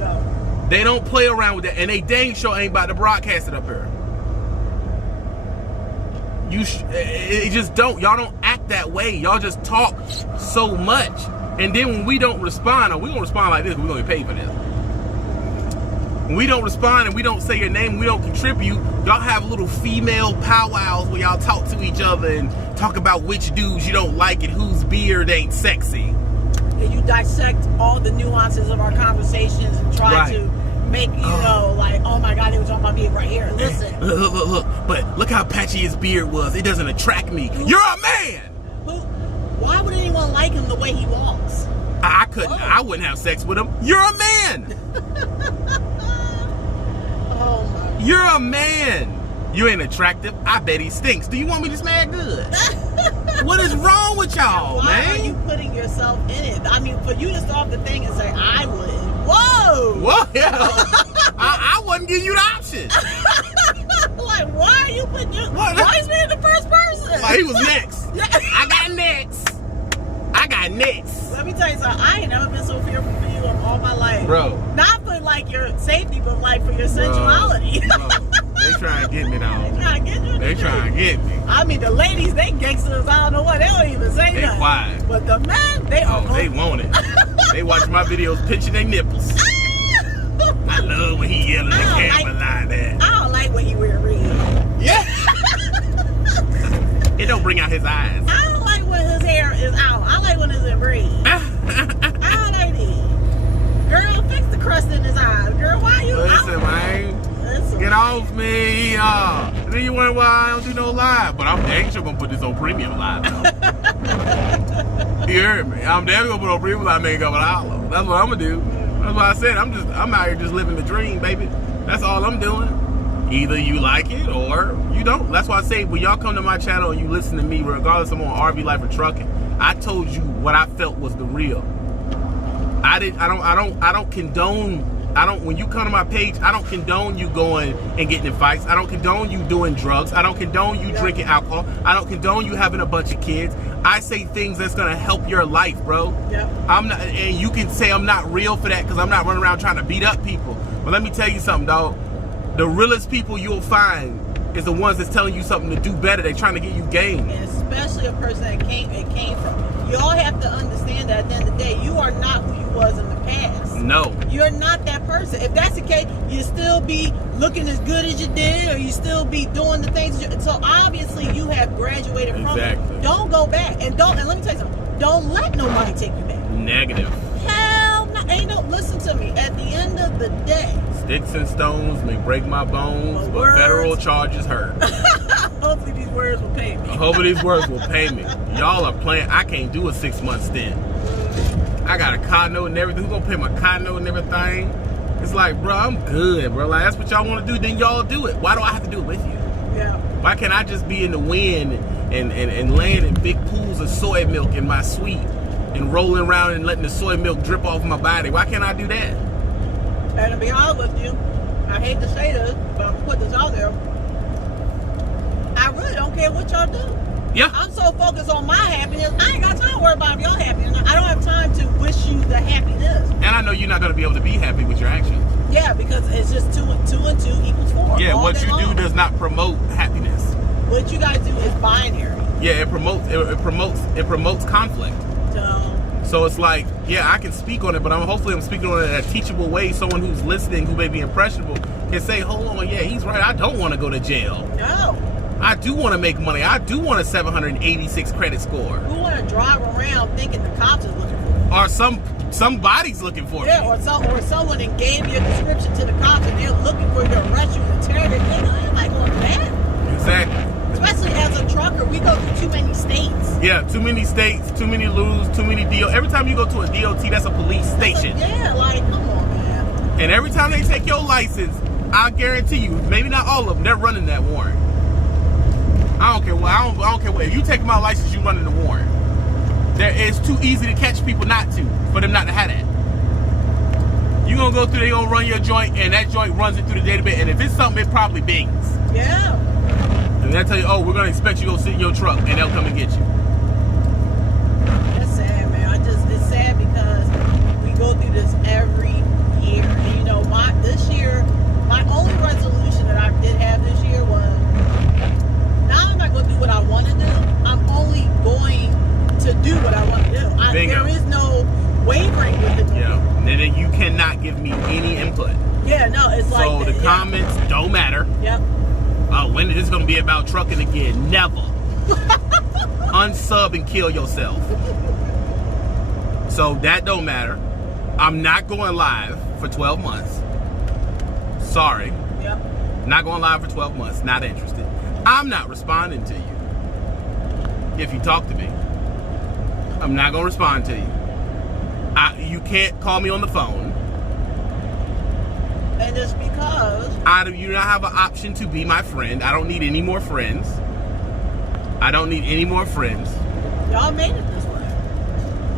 No. They don't play around with that. And they dang sure ain't about to broadcast it up here. It just don't. Y'all don't act that way. Y'all just talk so much. And then when we don't respond, or we don't respond like this, we're going to get paid for this. When we don't respond and we don't say your name, we don't contribute, y'all have little female powwows where y'all talk to each other and talk about which dudes you don't like and whose beard ain't sexy. And you dissect all the nuances of our conversations and try to make, you know, like, oh my God, they were talking about me right here. Listen. Look. But look how patchy his beard was. It doesn't attract me. You're a man! Why would anyone like him the way he walks? I couldn't. I wouldn't have sex with him. You're a man! Oh my. You're a man! You ain't attractive. I bet he stinks. Do you want me to smell good? What is wrong with y'all, Why man? are you putting yourself in it? I mean, for you to start the thing and say, I would. Whoa! Whoa, yeah. I wouldn't give you the option. Like, why are you putting your... Why is me in the first person? Like, he was next. I got next. Let me tell you something. I ain't never been so fearful for you in all my life. Bro. Not for, like, your safety, but, like, for your sensuality. Bro. They trying to get me, though. They trying to get you? They trying to get me. I mean, the ladies, they gangsters. I don't know what. They don't even say They nothing. quiet. But the men, they are... Oh, they want it. They watch my videos pitching their nipples. I love when he yelling the camera like that. I don't like when he wear red. Yeah. It don't bring out his eyes. I don't like when his hair is out. I like when it's in red. I don't like it. Girl, fix the crust in his eyes. Girl, why you... Listen, man. Get off me. Then you wonder why I don't do no live. But I'm dang sure gonna put this on premium live, though. You heard me. I'm damn gonna put on premium live, make a couple hours. That's what I'm gonna do. That's what I said. I'm out here just living the dream, baby. That's all I'm doing. Either you like it or you don't. That's why I say when y'all come to my channel and you listen to me, regardless if I'm on RV Life or trucking, I told you what I felt was the real. I don't condone. When you come to my page, I don't condone you going and getting in fights. I don't condone you doing drugs. I don't condone you drinking alcohol. I don't condone you having a bunch of kids. I say things that's gonna help your life, bro. Yeah. I'm not, and you can say I'm not real for that because I'm not running around trying to beat up people. But let me tell you something, dog. The realest people you'll find is the ones that's telling you something to do better. They're trying to get you game. And especially a person that came from. Y'all have to understand that at the end of the day, you are not who you was in the past. No. You're not that person. If that's the case, you still be looking as good as you did, or you still be doing the things. So obviously, you have graduated from it. Don't go back, and let me tell you something. Don't let nobody take you back. Negative. Hell no. Ain't no. Listen to me. At the end of the day, sticks and stones may break my bones, but federal charges hurt. Hopefully these words will pay me. Hopefully these words will pay me. Y'all are playing. I can't do a 6-month stint. I got a car note and everything. Who's gonna pay my car note and everything? It's like, bro, I'm good, bro. Like, that's what y'all want to do, then y'all do it. Why do I have to do it with you? Yeah. Why can't I just be in the wind and land in big pools of soy milk in my suite and rolling around and letting the soy milk drip off my body? Why can't I do that? And to be honest with you, I hate to say this, but I'm putting this out there. I really don't care what y'all do. Yeah. I'm so focused on my happiness. I ain't got time to worry about your happiness. I don't have time to wish you the happiness. And I know you're not going to be able to be happy with your actions. Yeah, because it's just 2 and 2 equals 4. Yeah, what you do does not promote happiness. What you guys do is binary. Yeah, it promotes conflict. So it's like, yeah, I can speak on it, but hopefully I'm speaking on it in a teachable way. Someone who's listening, who may be impressionable, can say, hold on, yeah, he's right. I don't want to go to jail. No. I do want to make money. I do want a 786 credit score. Who want to drive around thinking the cops is looking for you? Or somebody's looking for me. Or someone then gave you a description to the cops and they're looking for you to arrest you and interrogate you. Anybody going to that? Exactly. Especially as a trucker, we go through too many states. Yeah, too many states, too many rules, too many DOT. Every time you go to a DOT, that's a police station. Yeah, like, come on, man. And every time they take your license, I guarantee you, maybe not all of them, they're running that warrant. I don't care what. I don't care what. If you take my license, you running the warrant. It's too easy to catch people for them not to have that. You gonna go through, they gonna run your joint, and that joint runs it through the database. And if it's something, it probably bings. Yeah. And they'll tell you, oh, we're gonna expect you to go sit in your truck, and they'll come and get you. That's sad, man. It's sad because we go through this every year. And you know, this year, my only resolution that I did have this year was, now I'm not going to do what I want to do. I'm only going to do what I want to do. There is no wavering with it. Yeah. And then you cannot give me any input. Yeah, no, it's like so the comments don't matter. Yep. When is this going to be about trucking again? Never. Unsub and kill yourself. So that don't matter. I'm not going live for 12 months. sorry. Yep. Not going live for 12 months. Not interested. I'm not responding to you. If you talk to me, I'm not going to respond to you. You can't call me on the phone. And it's because You do not have an option to be my friend. I don't need any more friends. y'all made it this way.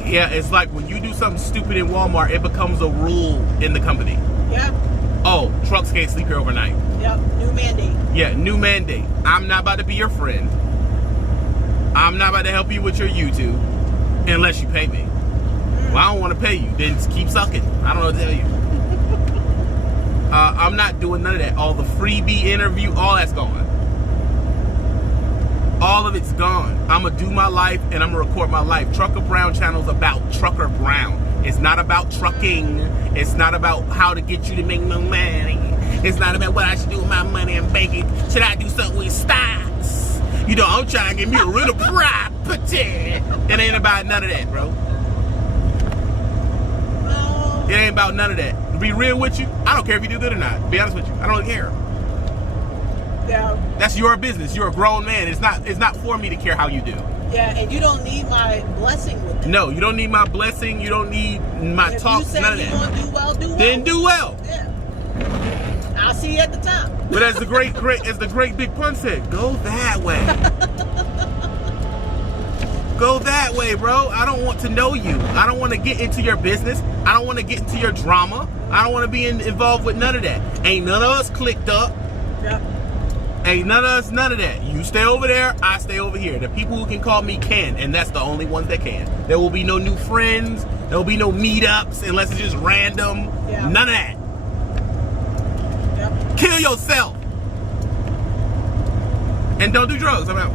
Yeah, it's like when you do something stupid in Walmart, it becomes a rule in the company. Yeah. Oh, trucks can't sleep here overnight. Yep. New mandate. Yeah, new mandate. I'm not about to be your friend. I'm not about to help you with your YouTube unless you pay me. Well, I don't want to pay you. Then keep sucking. I don't know what to tell you. I'm not doing none of that. All the freebie interview, all that's gone. All of it's gone. I'm going to do my life and I'm going to record my life. Trucker Brown channel's about Trucker Brown. It's not about trucking. It's not about how to get you to make no money. It's not about what I should do with my money and banking. Should I do something with stocks? You know, I'm trying to get me a real property. It ain't about none of that, bro. It ain't about none of that. To be real with you, I don't care if you do good or not. To be honest with you, I don't care. Yeah. That's your business. You're a grown man. It's not for me to care how you do. Yeah, and you don't need my blessing with that. No, you don't need my blessing. You don't need my talk. If you say none of you that. want to do well, do well. Then do well. Yeah. I'll see you at the top. But as the great Big Pun said, go that way. Go that way, bro. I don't want to know you. I don't want to get into your business. I don't want to get into your drama. I don't want to be involved with none of that. Ain't none of us clicked up. Yep. Ain't none of that. You stay over there, I stay over here. The people who can call me can, and that's the only ones that can. There will be no new friends. There will be no meetups unless it's just random. Yeah. None of that. Yep. Kill yourself. And don't do drugs. I'm out.